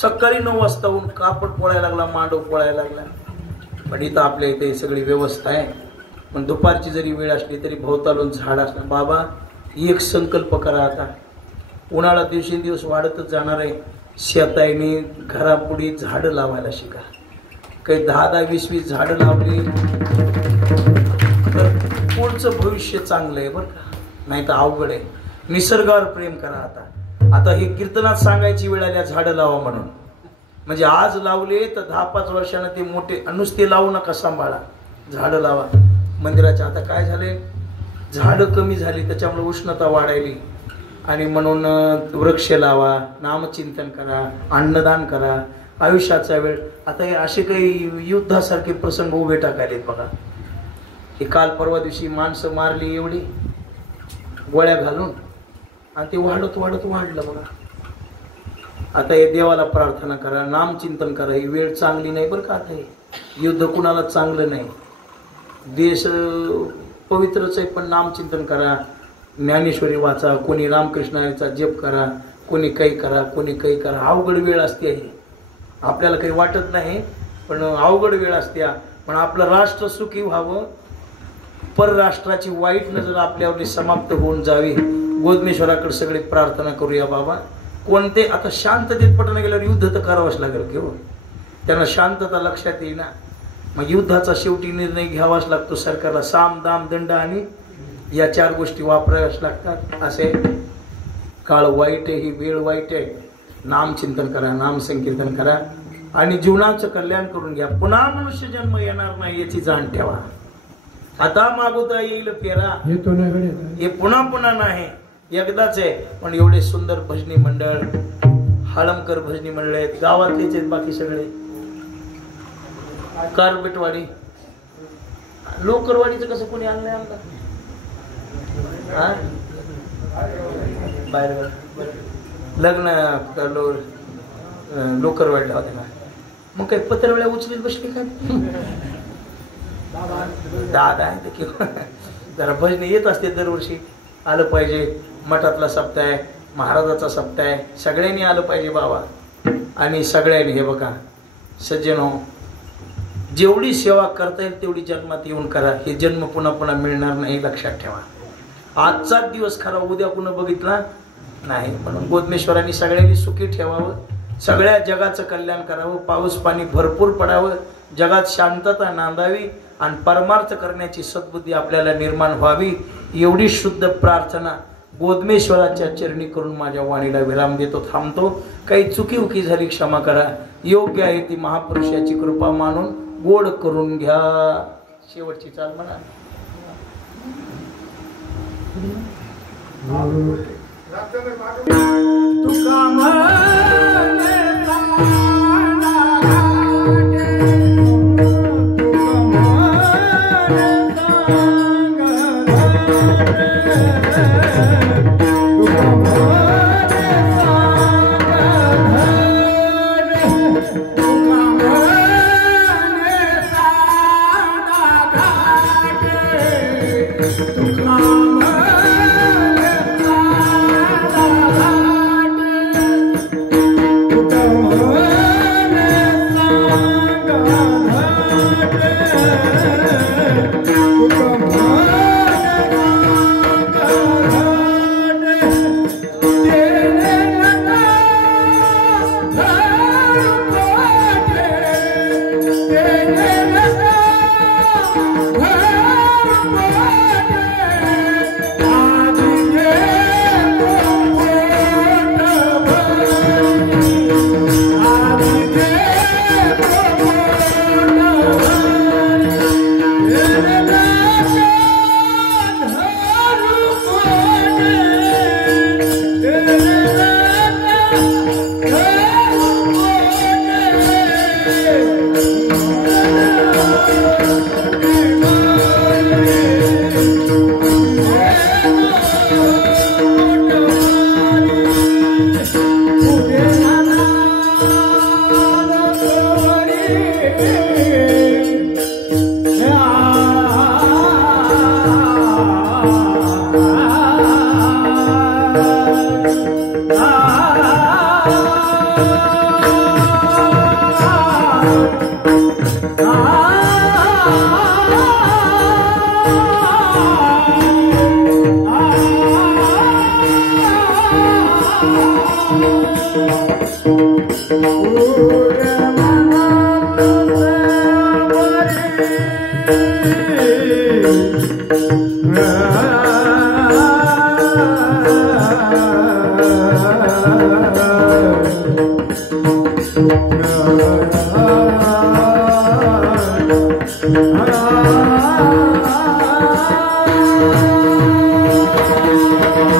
सकाळी 9 वाजता ऊन, कापड पोळायला लागला, मांडव पोळायला लागला. पण इथं आपल्या इथे सगळी व्यवस्था आहे. पण दुपारची जरी वेळ असली तरी भोवतालून झाड असलं. बाबा एक संकल्प करा. आता उन्हाळा दिवसेंदिवस वाढतच जाणार आहे. शेताईने घरापुढे झाडं लावायला शिका. काही 10-10, 20-20 झाडं लावली तर पुढचं भविष्य चांगलं आहे बरं का. नाही तर अवघड आहे. निसर्गावर प्रेम करा. आता हे कीर्तनात सांगायची वेळ आल्या झाडं लावा म्हणून. म्हणजे आज लावले तर 10-5 वर्षानं ते मोठे. नुसते लावू नका, सांभाळा, झाडं लावा. मंदिराच्या आता काय झाले, झाडं कमी झाली त्याच्यामुळे उष्णता वाढायली. आणि म्हणून वृक्ष लावा, नामचिंतन करा, अन्नदान करा, आयुष्याचा वेळ. आता हे असे काही युद्धासारखे प्रसंग उभे टाकायलेत बघा. हे काल परवा दिवशी माणसं मारली एवढी गोळ्या घालून आणि ते वाढत वाढलं बघा. आता हे देवाला प्रार्थना करा, नामचिंतन करा. ही वेळ चांगली नाही बरं का. आता हे युद्ध कुणाला चांगलं नाही. देश पवित्रच आहे पण नामचिंतन करा. ज्ञानेश्वरी वाचा, कोणी रामकृष्णाचा जप करा, कोणी काही करा, कोणी काही करा. अवघड वेळ असते ही. आपल्याला काही वाटत नाही पण अवघड वेळ असते. पण आपलं राष्ट्र सुखी व्हावं, परराष्ट्राची वाईट नजर आपल्यावर समाप्त होऊन जावी. गोदमेश्वराकडे सगळे प्रार्थना करूया बाबा. कोणते आता शांततेत पटना गेल्यावर युद्ध तर करावंच लागेल किंवा त्यांना शांतता लक्षात येईना. मग युद्धाचा शेवटी निर्णय घ्यावाच लागतो सरकारला. साम दाम दंड आणि या 4 गोष्टी वापराव्याच लागतात. असे काळ वाईट आहे, ही वेळ वाईट आहे. नाम चिंतन करा, नाम संकीर्तन करा आणि जीवनाचं कल्याण करून घ्या. पुन्हा मनुष्य जन्म येणार नाही याची जाण ठेवा. आता मागवता येईल फेरा, हे पुन्हा पुन्हा नाही, एकदाच आहे. पण एवढे सुंदर भजनी मंडळ, हाळमकर भजनी मंडळ आहेत, गावातलेच आहेत, बाकी सगळे कारपेटवाडी, लोकरवाडीचं कसं कोणी आणलंय आमदार बाहेर लग्न लोकरवाडीला होते का? मग काही पत्रवेळा उचलीत बसली का? दादा आहे किंवा जरा भजने येत असते दरवर्षी. आलं पाहिजे. मठातला सप्ताह आहे, महाराजाचा सप्ताह आहे, सगळ्यांनी आलं पाहिजे बाबा. आणि सगळ्यांनी हे बघा सज्जनो, जेवढी सेवा करता येईल तेवढी जन्मात येऊन करा. हे जन्म पुन्हा पुन्हा मिळणार नाही, लक्षात ठेवा. आजचाच दिवस खरा, उद्या पुन्हा बघितला नाही. म्हणून गोदमेश्वरांनी सगळ्यांनी सुखी ठेवावं, सगळ्या जगाचं कल्याण करावं, पाऊस पाणी भरपूर पडावं, जगात शांतता नांदावी आणि परमार्थ करण्याची सद्बुद्धी आपल्याला निर्माण व्हावी, एवढी शुद्ध प्रार्थना गोदमेश्वराच्या चरणी करून माझ्या वाणीला विराम देतो, थांबतो. काही चुकीउकी झाली क्षमा करा. योग्य आहे ती महापुरुषाची कृपा मानून गोड करून घ्या. शेवटची चाल म्हणा. तुका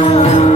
Ah